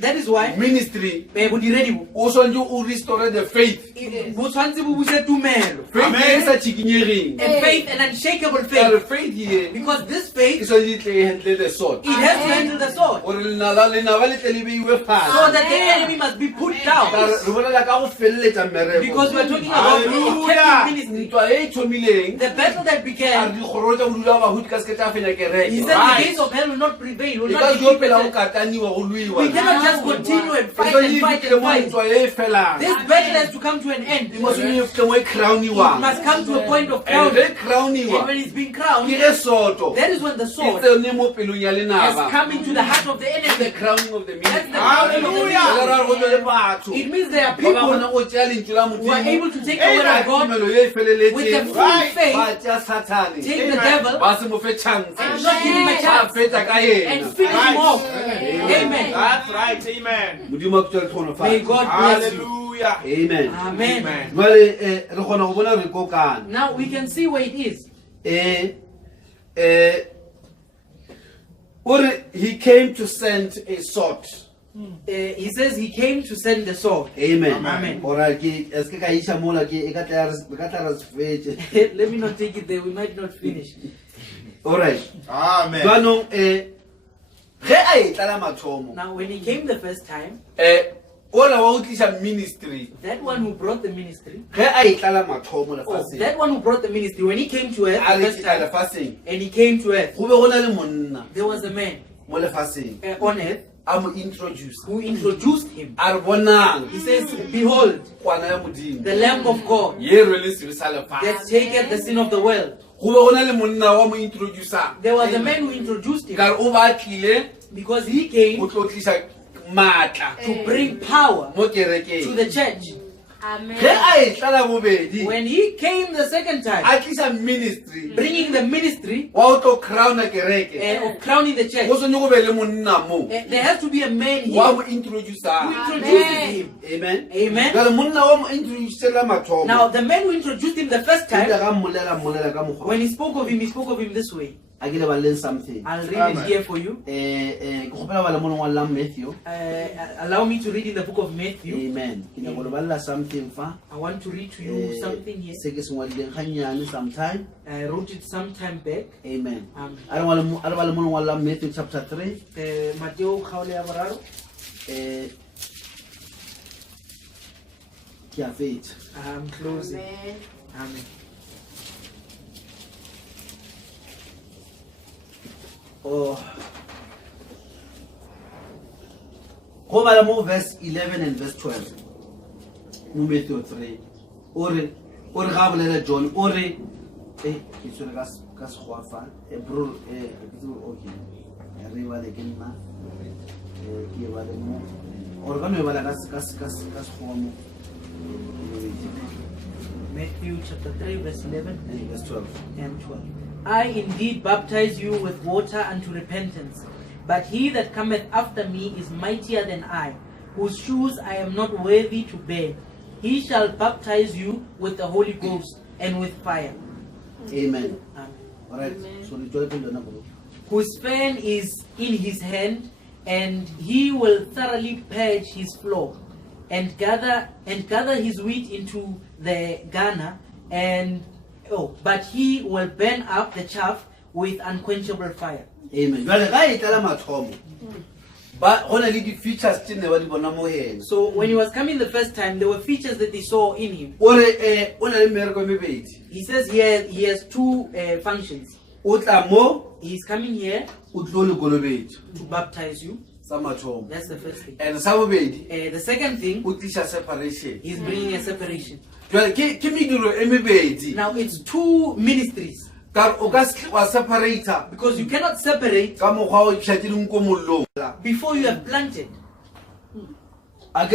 That is why ministry bodiredi o tshwanetse o restore the faith. bo tshwanetse bo buse tumelo, Faith e sa tshikinyegeng. a faith, an unshakable Ka re faith, faith ye because this e faith, tshwanetse e tle e handle the sword. it has to handle the sword, Gore lenaba le tle le beiwe so fatshe. that the enemy must be put down. Ka re bolela ka go feleletsa mmereko. Because we're talking about Hallelujah. effective ministry. Ntwa e e thomileng The battle that a re began, dikgoro tsa go dula bahuti ka seke tsa fenya he kereke. said the gates of hell will not prevail, will E not ka be jo pela go defeated. kataniwa go luiwa. We cannot just continue and E fight tshwanetse and e fight fitlhe and mo fight. ntwa e felang. This battle has to come to an end. E mo tshwanetse e fitlhe mo e It crowniwang. must come to a point of And crowning. ge And crowniwa when it's been ke crowned, ge soto that is when the e sword tsene mo pelong ya has lenaba. come into the heart of the The enemy. crowning of the That's the ministry. crowning of the Hallelujah. enemy. Jwale ra re go tswe le batho It means there are ba ba kgonang people go tšea lentswe la who are able modimo to take the word of God tumelo ye e with the feleletseng full Right. faith, ba tšea satane take the Amen. devil ba se mo fe chance and not give him a ba chance fetsa ka and ena. finish him off. Amen. Amen. That's right. Amen. modimo a kutswa May letlhogonofatsa. God bless you. Hallelujah. Amen. Amen. Amen. Jwale re kgona go bona re kokana Now we can see where it is. o re he came to send a sword. He says he came to send the sword. Amen. Amen. Ora ke eske ka isha mola ke e ka tla re se fetse. Let me not take it there. We might not finish. Alright. Amen. Jwanong ge a e tlala mathomo Now, when he came the first time, ola wa go tlisha ministry that one who brought the ministry, ge a e tlala mathomo lefatsheng that one who brought the ministry, when he came to earth a the re first tla time, lefatsheng and he came to earth, go be go na le monna there was a man mo lefatsheng on earth a mo introduce who introduced him. a re bonang He says, behold, kwana ya modimo the Lamb of God ye rwele sebe sa that lefatshe. taketh the sin of the world. Go be go na le monna wa mo introducing There was a man who introduced him ka re o ba tlile because he go came tlo tlisha maatla to bring power mo to kerekeng. the church. Ge a e tlala bobedi When he came the second time, a tlisa ministry bringing the ministry wa go tlo crowna kereke of crowning the go church, tshwanetse go be le monna mo there has to be a man wa here mo who introducing. introduces him. Amen. Amen. Jwale monna wa mo introducela mathomo Now, the man who introduced him the first ile time, ga mmolela ka mokgwa when he spoke of him this way. I get about learn something. I'll read it here for you. Matthew. Allow me to read in the book of Matthew. Amen. Something fa. I want to read to you something here. Sometime. I wrote it some time back. Amen. I don't want to Matthew chapter 3. Mateo kgaolo ya boraro. I'm closing. Amen. Oh. Go bala mo verse 11 and verse 12. Matthew 3. Ore ga bolela John ore ke tsole ka go fa bro ke okay. Re ba le ke nna ke ba le mo ore ka no bala ka go mo. Matthew chapter 3 verse 11 and verse 12. and 12. I indeed baptize you with water unto repentance, but he that cometh after me is mightier than I, whose shoes I am not worthy to bear. He shall baptize you with the Holy Ghost and with fire. Amen. Amen. All right. So the joy to Whose fan is in his hand, and he will thoroughly purge his floor, and gather his wheat into the garner, but he will burn up the chaff with unquenchable fire. Amen. So when he was coming the first time, there were features that they saw in him. He says here he has two functions. He's coming here to baptize you. That's the first thing. And the second thing, he's bringing a separation. Now it's two ministries. Because you cannot separate before you have planted. You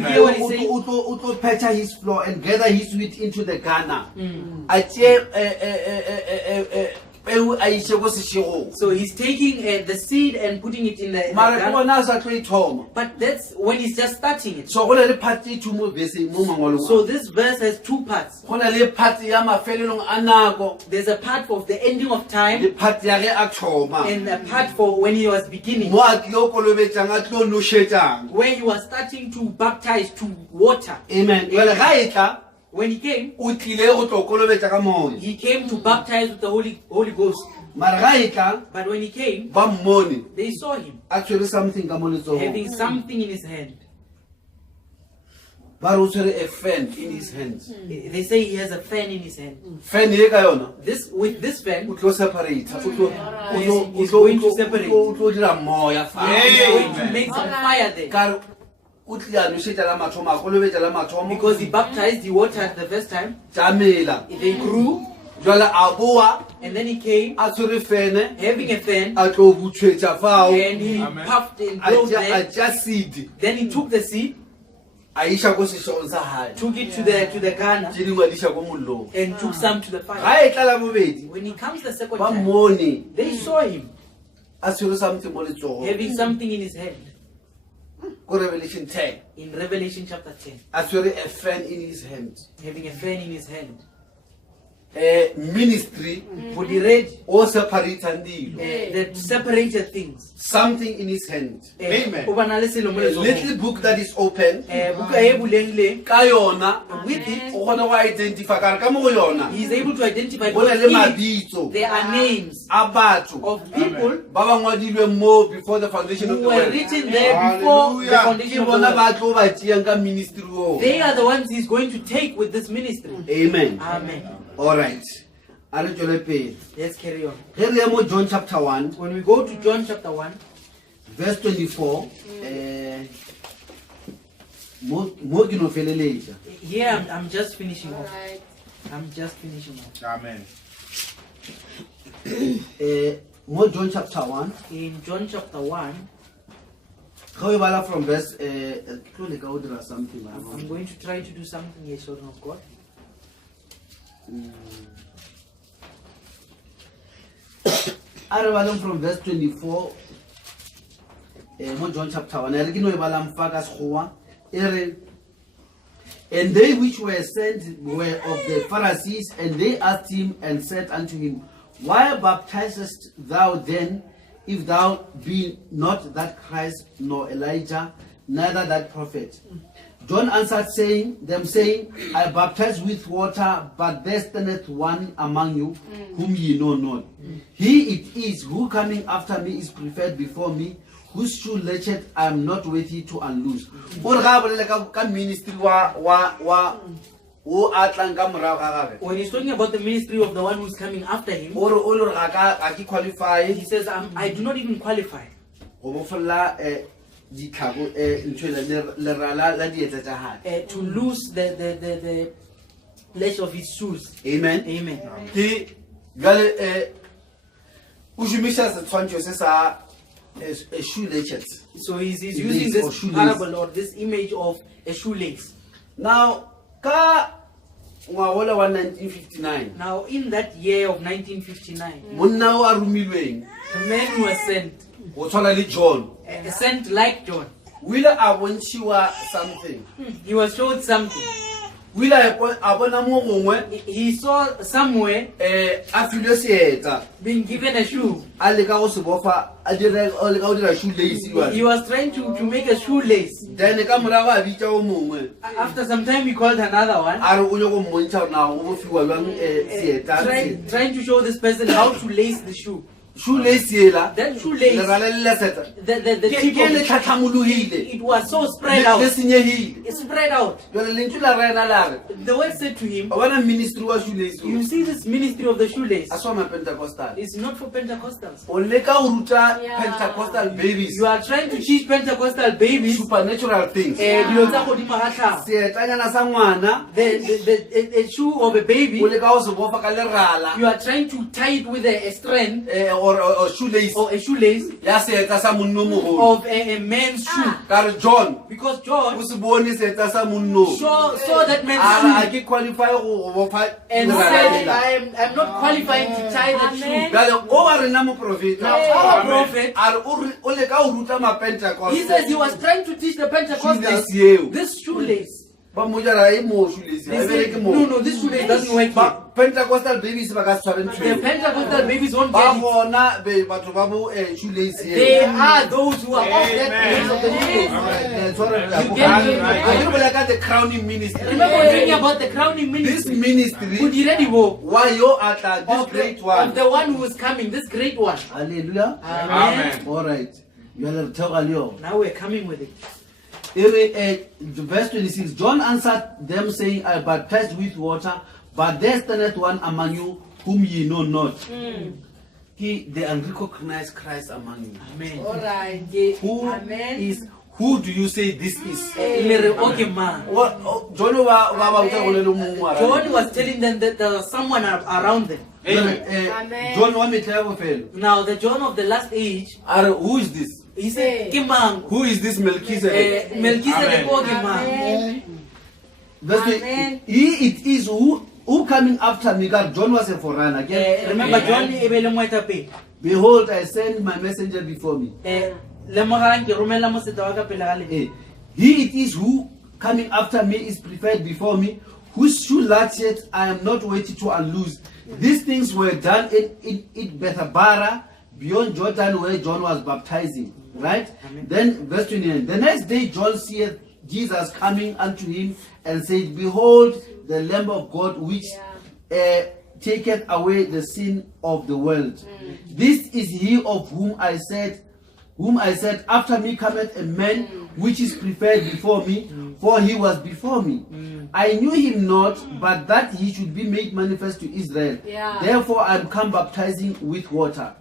hear what he's saying? Patch his floor and gather his wheat into the garner. So he's taking the seed and putting it in the garner. But that's when he's just starting it. So this verse has two parts. There's a part of the ending of time and a part for when he was beginning, where he was starting to baptize to water. Amen. When he came to baptize with the Holy Ghost. But when he came, they saw him having something having something in his hand. A fan in his hands. They say he has a fan in his hand. With this fan, he's going to separate. He's going to separate. He's going to make some fire there. Because he baptized the water the first time, they grew, and then he came having a fan, and he puffed and blew there. Then he took the seed, took it to the garner, and took some to the fire. When he comes the second time, they saw him having something in his hand. Revelation 10. In Revelation chapter 10. A fan in his hand. Having a fan in his hand. Ministry for the red or separate the separated things. Something in his hand. Amen. A little book that is open. With it, he is able to identify there are names of people before the foundation who were written there before the foundation of the world. They are the ones he's going to take with this ministry. Amen. Amen. All right. Let's carry on. Here John chapter 1. When we go to John chapter 1, verse 24. Here I'm just finishing off. I'm just finishing off. Amen. John chapter 1. In John chapter 1, from verse I'm going to try to do something here, children of God. From verse 24, John chapter 1. And they which were sent were of the Pharisees, and they asked him and said unto him, Why baptizest thou then, if thou be not that Christ, nor Elijah, neither that prophet? John answered, saying, I baptize with water, but there standeth one among you, whom ye know not. He it is who coming after me is preferred before me, whose shoe latchet I am not worthy to unloose. Ministry When he's talking about the ministry of the one who's coming after him, he says, I do not even qualify to lose the latch of his shoes. Amen. Amen. A shoe latchet. So he's using this parable or this image of a shoelace. Now, ka 1959. Now, in that year of 1959, The the man who was sent, John. Sent like John, Something. he was showed something. He saw somewhere being given a shoe. He was trying to make a shoelace. Then After some time, he called another one, trying to show this person how to lace the shoe. That shoelace, the tip of it was so spread out. It's spread out. The word said to him, you see this ministry of the shoelace? It's not for Pentecostals. Pentecostal babies. You are trying to teach Pentecostal babies supernatural things. a shoe of a baby. You are trying to tie it with a strand or shoelace. Or a shoelace of a man's shoe. John. Because John saw that man's shoe and said, I'm not qualifying to tie that shoe. Now our prophet, he says he was trying to teach the Pentecostals this shoelace. They say, no, this shoelace doesn't work here. Pentecostal babies The Pentecostal babies won't get it. They are those who are off that place of the the crowning ministry. Remember we're talking about the crowning ministry. This ministry why you are this great one. Of the one who is coming, this great one. Hallelujah. Amen. All right. Now we're coming with it. Verse 26, John answered them, saying, I baptize with water, but there standeth one among you whom ye know not. The unrecognized Christ among you. Amen. All right. Who do you say this is? John was telling them that there was someone around them. John, now the John of the last age, who is this? He said, Kimang. Who is this Melchizedek? Melchizedek. He it is who coming after me. God, John was a forerunner. Remember, John, behold, I send my messenger before me. He it is who coming after me is preferred before me, whose shoe latchet I am not worthy to unloose. These things were done in Bethabara, beyond Jordan, where John was baptizing. Right? Amen. Then verse 29. The next day John seeth Jesus coming unto him, and said, Behold, the Lamb of God, which taketh away the sin of the world. This is he of whom I said, after me cometh a man which is preferred before me, for he was before me. I knew him not, but that he should be made manifest to Israel. Therefore I am come baptizing with water.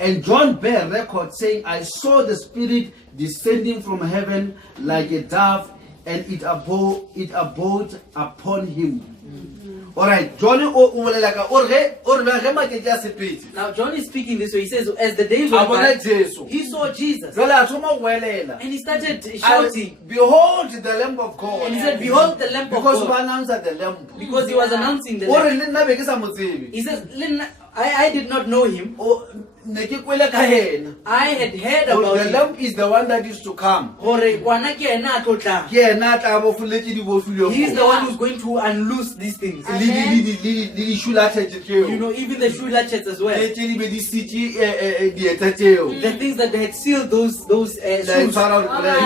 And John bare record, saying, I saw the Spirit descending from heaven like a dove, and it abode upon him. All right, John. Now John is speaking this way. He says, as the days went by, he saw Jesus, and he started shouting, Behold the Lamb of God. And he said, Behold the Lamb of God. Because he was announcing the Lamb. He says, I did not know him. ne ke kwele ka hena. I had heard The about it. lamb is the one that is to come. Gore ngwana ke ena a tlo tlang. Ke ena a tla bofuletse di bofilwe He's mo. the one who's going to unloose these things. Le di shoelaces You tseo. know, even the shoe latchets as well. Tse di be di sitse dieta tseo. The things that they had sealed those shoes. La You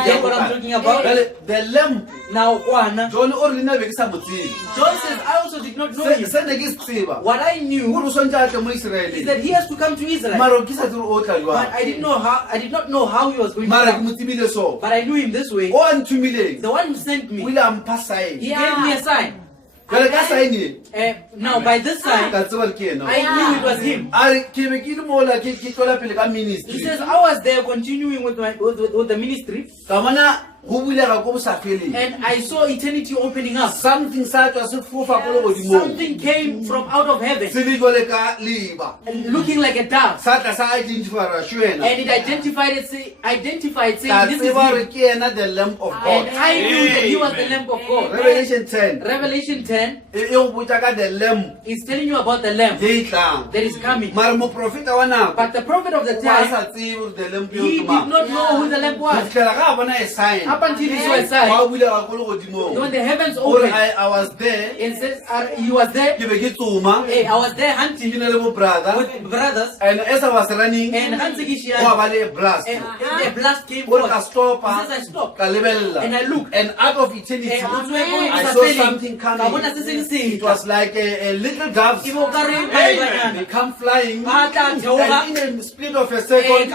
get what I'm talking about? The lamb, Now, Kwana, John o re nna be ke sa mo tsebe. John says, I also did not know Se him. se ne ke se tseba. What I knew Gore o swantse a tle mo is Israeleng. that he has to come to Israel. Mara ke sa tsebe o tla But jwang. I did not know how he was going to Mara ke come. mo tsebile so. But I knew him this way. O a nthumileng. The one who sent O me, ile a mpha sign. he gave me a sign. Jwale ka sign e, Now, by this sign, ka tseba ke ena. I knew it was him. A re ke be ke le mola ke tlola pele ka He ministry. says, I was there continuing with the ministry, Ka bona go bulega ko bosafeleng. and I saw eternity opening up. Something sa tswa se fofa ko le godimong. Something came from out of heaven, Se le jwale ka leba. looking like a dove. Sa tla sa identify And it identified saying, Ka this is tseba re him. ke ena the lamb of And God. I knew that he was the Lamb of God. Revelation 10. Revelation 10 E o botsa ka the lamb is telling you about the Lamb le tlang. that is coming. Mara moprofeta wa nako But the prophet of the wa time, sa tsebe gore the lamb he yo did not know who the Lamb Go was. fitlhela ga a bona e sign. Up until he saw a Wa sign, bulega ko le godimong. when the heavens Gore opened, I was there. and says, he was there. Ke be ke tsoma. Hey, I was there Ke hunting ne le mo brother. with brothers, And as I was running, and Hansi go Gishian, ba le blast. and a blast came Gore forth. ka He stopa. says, I stopped. Ka lebella. And I looked. And out of eternity, And I saw something coming. It was like a little doves. They come flying. And in a split of a second,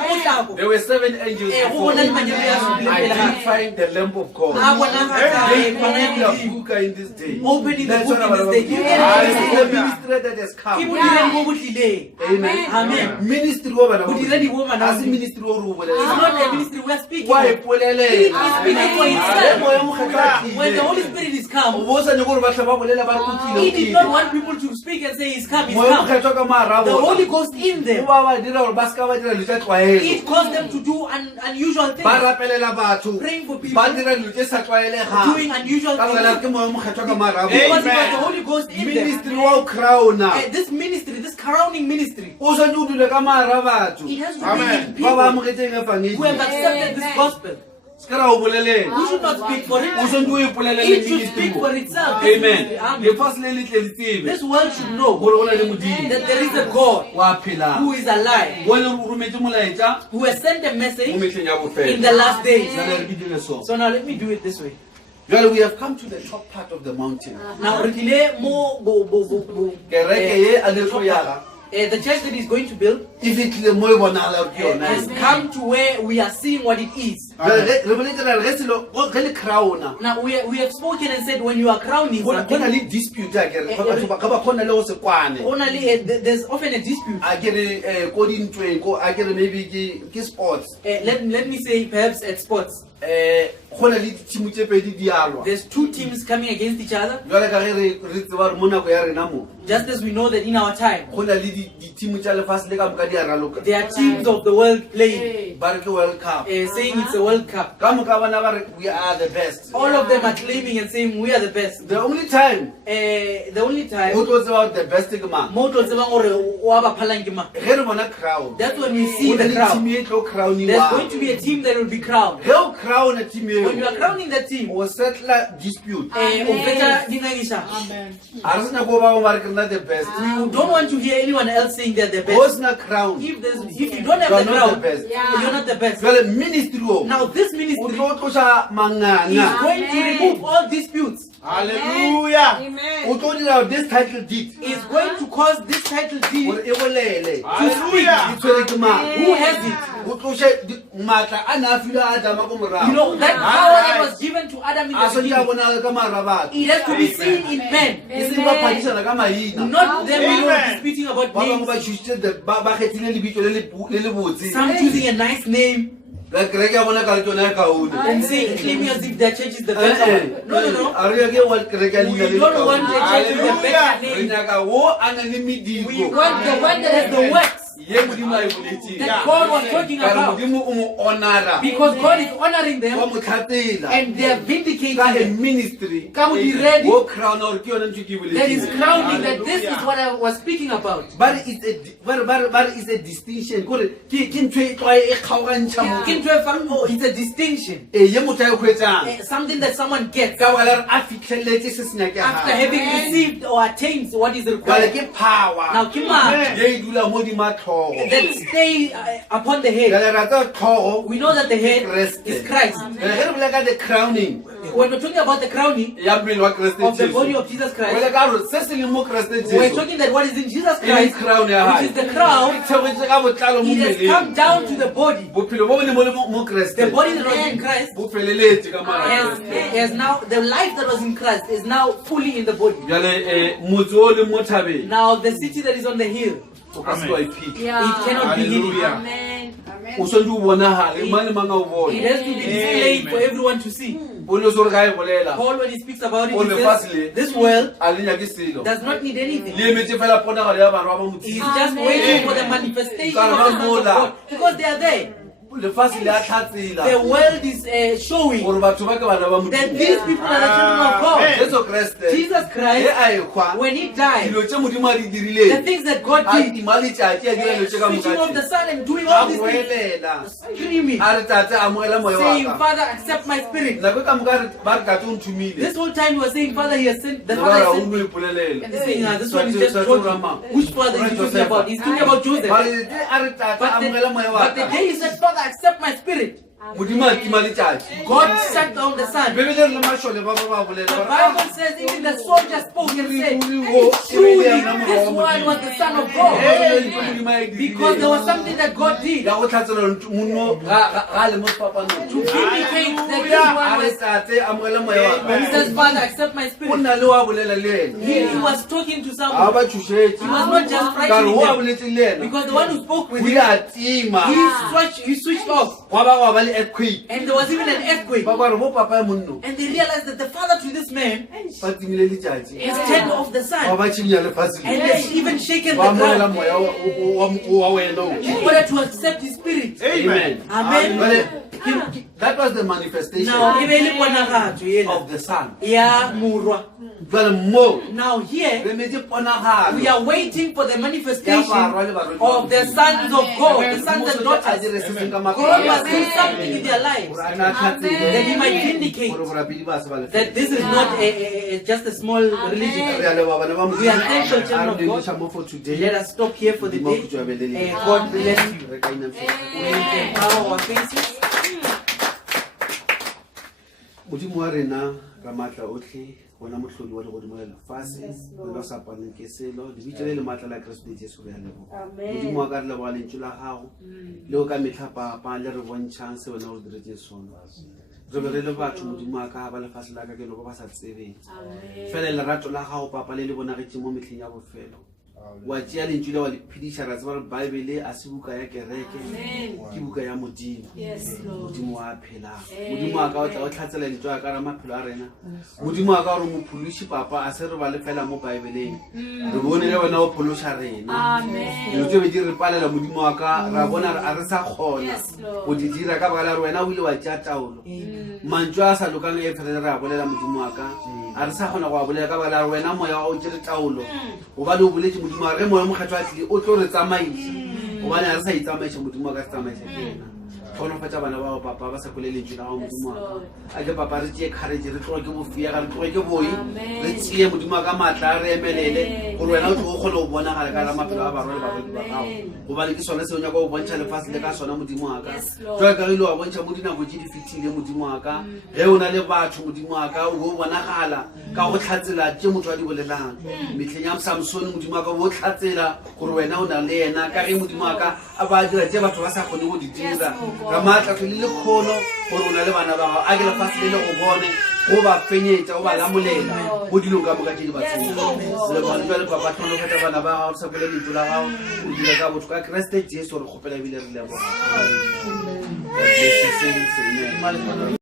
there were 7 angels before me. Identifying the lamb of God. They open the book in this day. Opening the That's book what in I'm this day. about. The ministry that has come. Amen. Amen. Ministry wo bana. Bodiredi bo bana. As ministry wo ru It's not a ministry we are speaking Wa of. ipolele. It is speaking for itself. When the Holy Spirit is come, Bosa ne gore ba tlaba bolela ba kutile. he did not want people to speak and say he's come, he's Moya come. mokgetho ka mara The bona. Holy Ghost in O them, ba ba dira gore ba ska ba dira dilo tse tlwaelo. it caused them to do unusual Ba things, rapelela batho. praying for people, Ba dira dilo tse sa tlwaelegang. doing unusual Ka baka la things, ke moya mokgetho ka mara because bona. it was the Holy Ghost in them. Ministry wa o crowna. And this ministry, this crowning ministry, O santse o dule ka mara batho. it has to Amen. be Ba ba in people amogetseng who have evangelii. accepted this gospel. Se ka ra o boleleng. We should not speak for O it. santse o ipolelele It should ministry speak mo. for itself. Amen. Amen. Lefatshe le letle le tsebe. This world should know Gore go na le Modimo. that there is a God Wa phelang. who is alive, Wa le o rometse molaetsa who has sent a mo message metlheng ya in the bofelo. last days. Jwale re dire so. So now let me do it this way. Jwale we have come to the top part of the mountain. Now, Rikile mo Kereke ye a le tlo yaga. the church that is going to build E fitlhile mo e bonagala ke yona. has come to where we are seeing what it is. Jwale re boletse re ge selo go ge le crowna. Now we have spoken and said when you are crowning Go na something, le dispute a kere ga batho ba ka ba khona le go se kwane. only there's often a dispute. A kere ko dintweng ko a kere maybe ke sports. Let me say perhaps at sports, Go na le ditšhimu tse pedi di alwa. there's two teams coming against each other. Jwale ka ge re tseba gore mo nako ya rena mo Just as we know that in our time go na le ditšhimu tsa lefatshe le ka moka di a raloka. there are teams of the world playing, Ba re ke World Cup. saying it's a World Cup. Ka moka bana ba re we are the best. All of them are claiming and saying we are the best. The only time The only time go tlo tseba the best ke mang. mo tlo tsebang gore wa ba phalang ke mang. Ge re bona crowd. That's when we see Go na the le crowd. team e tlo crowniwa. There's going to be a team that will be crowned. Ge o crown a team When you are eo crowning that team, o setla dispute. o fetsa dingangisha. A re sena go ba o ba re ke nna the best. You don't want to hear anyone else saying they're the Go best. sena crown. If you don't have You are the not crown, the best. you're not the best. Jwale ministry o Now this o ministry tlo tlosa is manganga. going to remove all disputes. Hallelujah. O tlo dira this title deed Is going to cause this title deed gore e bolele. Hallelujah. E tshwere ke mang. who has it. O tlose matla a ne a filwe a Adama ko morago. You know that power that was given to Adam in A the santse a beginning. bonagale ka mara batho. It has to be seen in men, E seng ba phadisana ka maina. not them alone Amen. disputing about Ba bangwe ba names. choositse ba kgethile lebitso le le botse. Some choosing a nice name La kereke ya bona ka le tsona ya kaone. and saying claiming as if their church is the better one. No. A re ya ke wa kereke ya leina We le don't want kaone. the church with the better Re name. nyaka wo a nang le We mediko. want the one that has the works. that God was talking about. Because God is honoring them and they are vindicating ministry. That is crowning, that this Hallelujah. is what I was speaking about. But it's a distinction. It's a distinction. Something that someone gets after having received or attained what is required. Now, Kima, that stay upon the head. We know that the head is Christ. The crowning When we're talking about the crowning of the body of Jesus Christ, we're talking that what is in Jesus Christ, which is the crown, it has come down to the body. The body that was in Christ has now, the life that was in Christ is now fully in the body. Now the city that is on the hill, it cannot be hidden. Hallelujah. It has to be displayed for everyone to see. Paul, when he speaks about it, he says, this world does not need anything. He's just waiting for the manifestation of the sons of God, because they are there. The world is showing that these people are the children of God. Jesus Christ, when he died, the things that God did, switching off the sun and doing all these things, screaming, saying, Father, accept my spirit. This whole time he was saying, Father, he has sent, the Father has sent me. And they're saying, this one is just talking. Which father is he talking about? He's talking about Joseph. But the day he said, Father, accept my spirit, God shut down the sun. The Bible says even the soldier spoke and said, truly this one was the Son of God. Because there was something that God did to vindicate that this one was. When he says, Father, accept my spirit, he was talking to someone. He was not just frightening them. Because the one who spoke with him, he switched off. And there was even an earthquake. And they realized that the father to this man has turned off the sun. And has even shaken the ground in order to accept his spirit. Amen. Amen. That was the manifestation Now, of the sun. Now here, we are waiting for the manifestation of the sons of God, the sons and daughters. God was doing something in their lives that he might vindicate that this is not just a small religion. We are thankful, children of God. Let us stop here for the day. God bless you. We can bow our faces. Bona mohlodi wa legodimo le lefatshe le sa paneng ke selo lebitso le le matla la Kristo Jesu re a leboga modimo wa ka re leboga lentswe la gago le o ka metlha papa le re bontshang se wena o diretse sona re be re le batho modimo wa ka ba lefatshe la ka ke loko ba sa tsebeng fela lerato la gago papa le le bonagetse mo metlheng ya bofelo wa tšea lentswe le wa le phediša ra tseba re baebele a se buka ya kereke ke buka ya modimo modimo wa phelang modimo wa ka o tla o tlhatsela lentswe ya ka ra maphelo a rena modimo wa ka gore mophološi papa a se re ba le fela mo baebeleng re bone ge wena o phološa rena dilo tse be di re palela modimo wa ka ra bona a re sa kgona go di dira ka baka la re wena o ile wa tšea taolo mantswe a sa lokang e fele re a bolela modimo wa ka a re sa kgona go a bolela ka baka la re wena moya wa o tšere taolo gobane o boletse modimo wa re moya mokgatho wa tlile o tlo re tsamaisa gobane a re sa itsamaiša modimo wa ka se tsamaisa ke ena tlhonofatša bana bao papa ba sa kwele lentswe la gago modimo wa ka a ke papa re tšee kgaretse re tloge ke bofiega re tloge ke boi re tšee modimo wa ka maatla re emelele gore wena o tlo o kgone go bonagale ka ra maphelo a barwele barwedi ba gago gobane ke sone se o nyaka go bontšha lefatshe le ka sona modimo wa ka jwa ka ile wa bontšha mo dinako tše di fetile modimo wa ka ge o na le batho modimo wa ka o bo bonagala ka go tlhatsela tše motho a di bolelang metlheng ya samsone modimo wa ka bo tlhatsela gore wena o na le yena ka ge modimo wa ka a ba dira tše batho ba sa kgone go di dira ka maatla tlhole le kgono gore o na le bana ba gago a ke lefatshe le le go bone go ba fenyetsa o ba lamolela mo dilong ka moka tše di batsenya lebone jwa le papa tlhonofatša bana ba gago sa kwele lentso la gago o dira ka botho ka kreste jesu re kgopela ebile re leboga